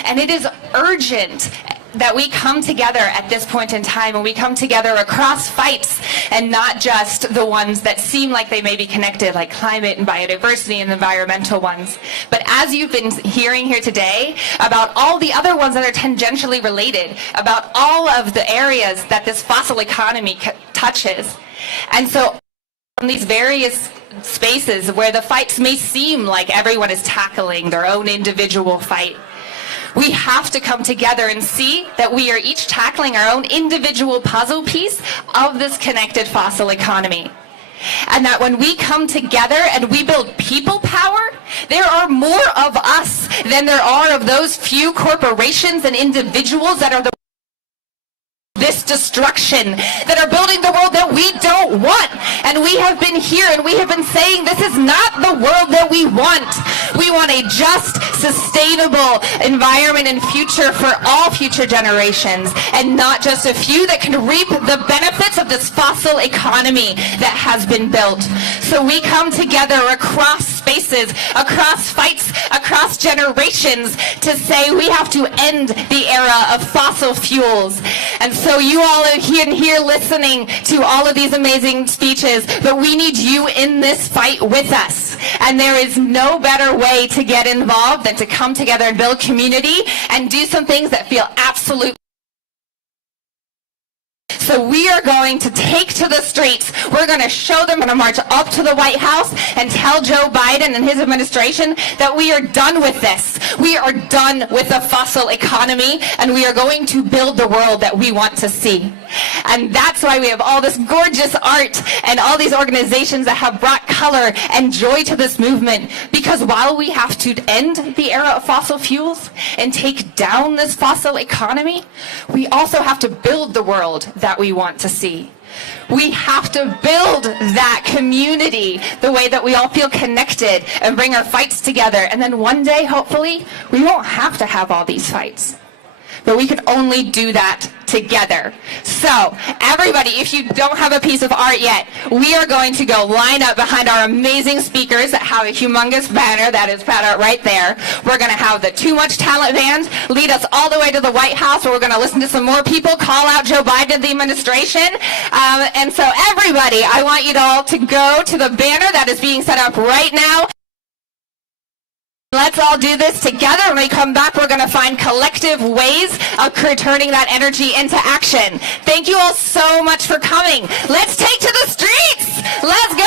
And it is urgent that we come together at this point in time, and we come together across fights and not just the ones that seem like they may be connected, like climate and biodiversity and environmental ones. But as you've been hearing here today about all the other ones that are tangentially related, about all of the areas that this fossil economy touches. And so from these various spaces where the fights may seem like everyone is tackling their own individual fight, we have to come together and see that we are each tackling our own individual puzzle piece of this connected fossil economy. And that when we come together and we build people power, there are more of us than there are of those few corporations and individuals that are the this destruction, that are building the world that we don't want. And we have been here and we have been saying this is not the world that we want. We want a just, sustainable environment and future for all future generations, and not just a few that can reap the benefits of this fossil economy that has been built. So we come together across spaces, across fights, across generations to say we have to end the era of fossil fuels. And so you all are here listening to all of these amazing speeches, but we need you in this fight with us. And there is no better way to get involved than to come together and build community and do some things that feel absolute. So we are going to take to the streets. We're going to show them, we're going to march up to the White House and tell Joe Biden and his administration that we are done with this. We are done with the fossil economy, and we are going to build the world that we want to see. And that's why we have all this gorgeous art and all these organizations that have brought color and joy to this movement. Because while we have to end the era of fossil fuels and take down this fossil economy, we also have to build the world that we want to see. We have to build that community the way that we all feel connected and bring our fights together. And then one day, hopefully, we won't have to have all these fights. But we can only do that together. So, everybody, if you don't have a piece of art yet, we are going to go line up behind our amazing speakers that have a humongous banner that is put out right there. We're going to have the Too Much Talent Band lead us all the way to the White House, where we're going to listen to some more people call out Joe Biden, the administration. And so, everybody, I want you all to go to the banner that is being set up right now. Let's all do this together. When we come back, we're going to find collective ways of turning that energy into action. Thank you all so much for coming. Let's take to the streets. Let's go!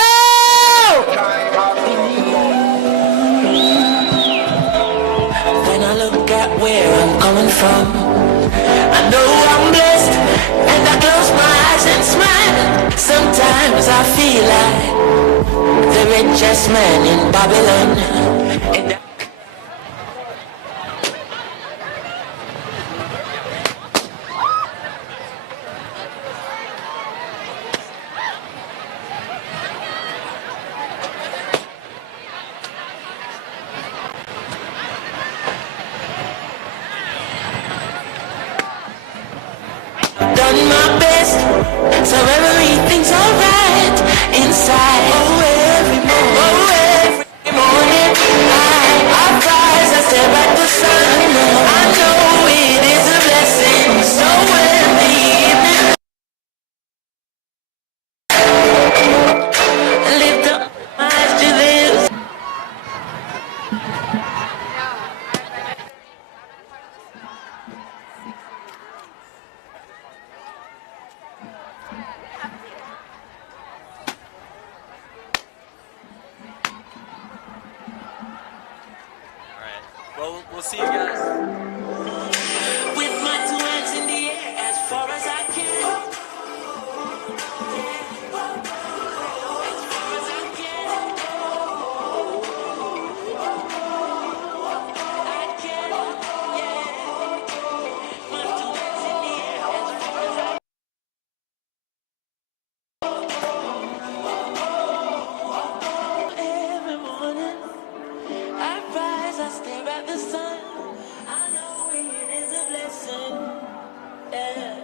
When I look at where I'm coming from, I know I'm blessed, and I close my eyes and smile. Sometimes I feel like the richest man in Babylon. And done my best, so everything's alright inside. Oh, every morning, I rise, I stare at the sun. I know it is a blessing. So when the evening lift up my eyes to this. We'll see you guys. With my two hands in the air as far as I can. Every morning I rise, I stare at the sun. I know it is a blessing. Yeah.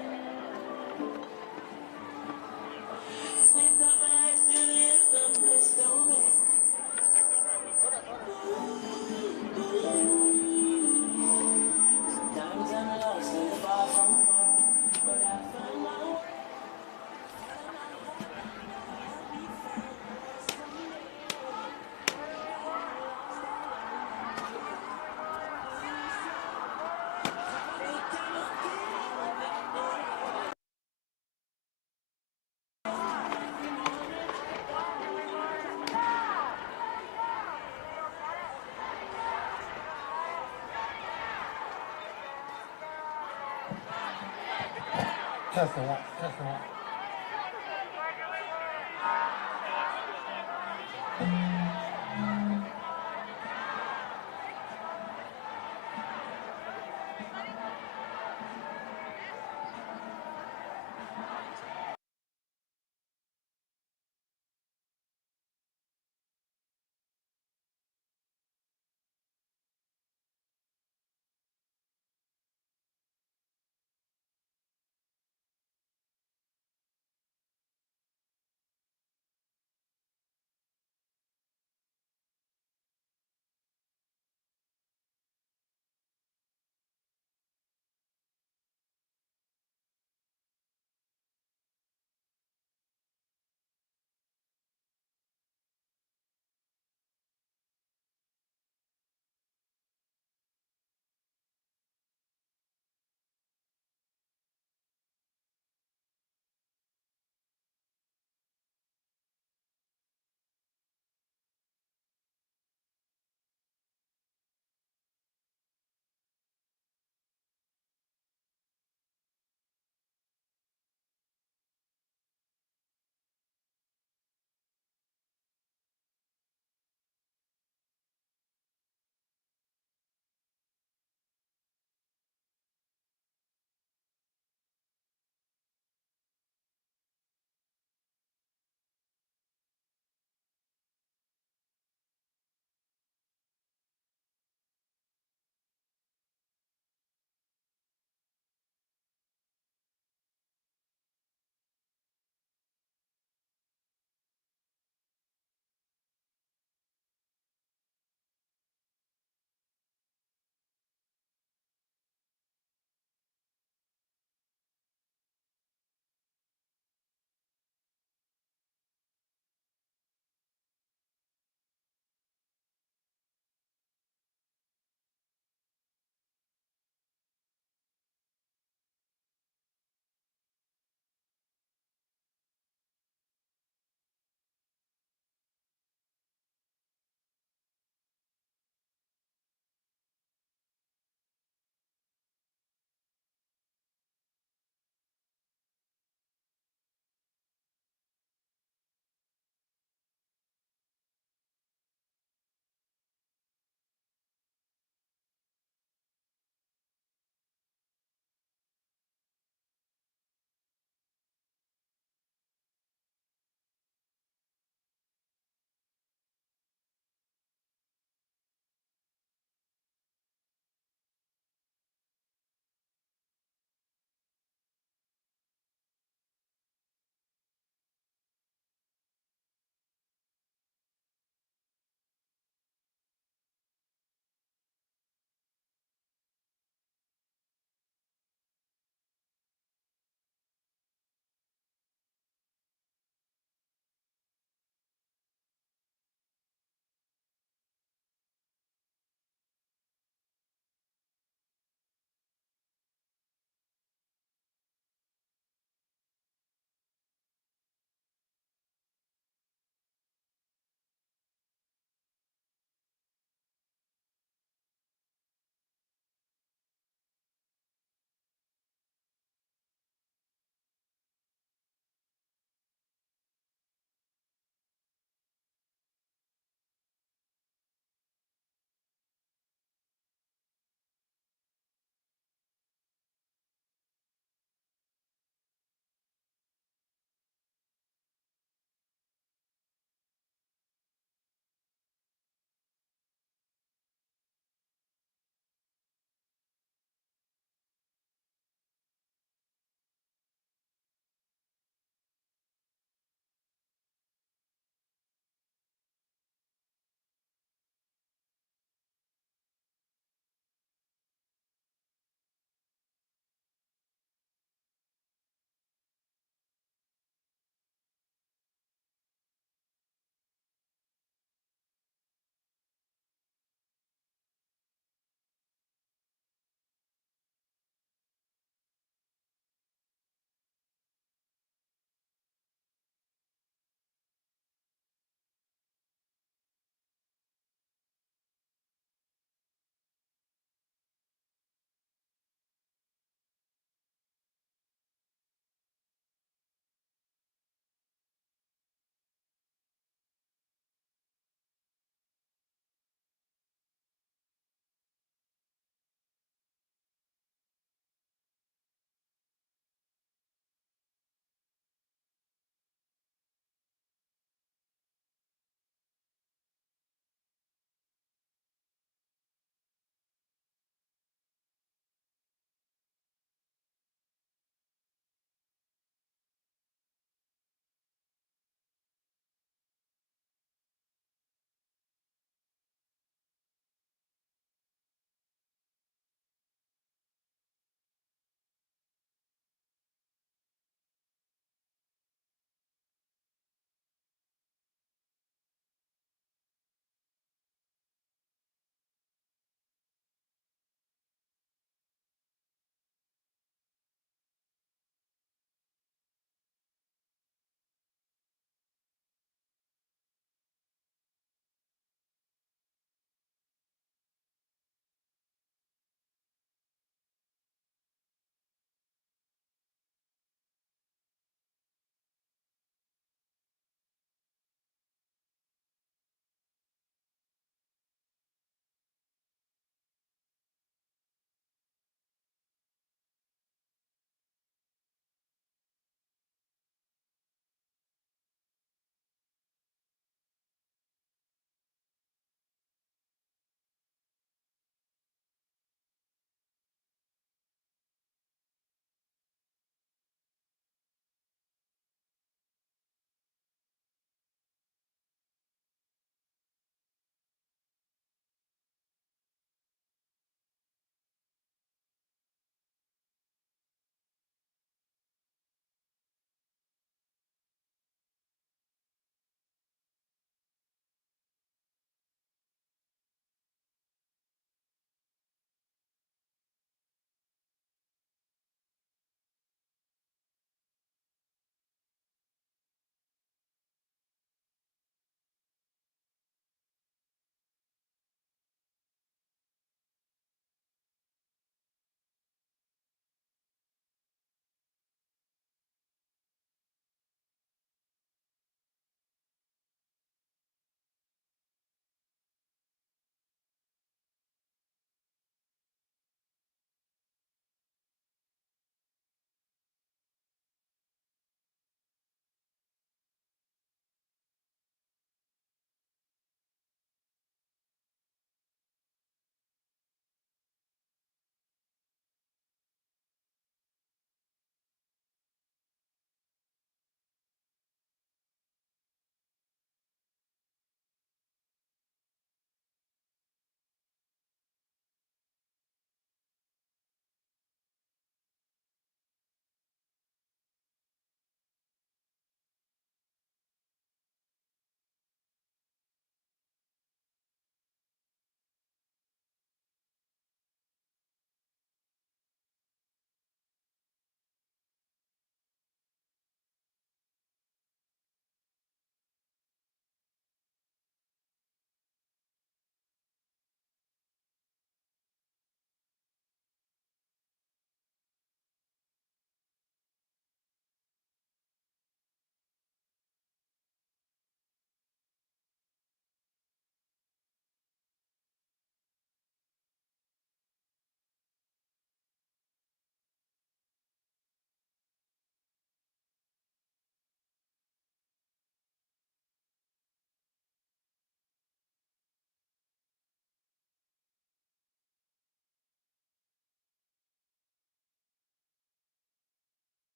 Lift up my eyes to the sun, bestow me. Sometimes I'm lost and far from home, but I find my way. Testing one, testing one.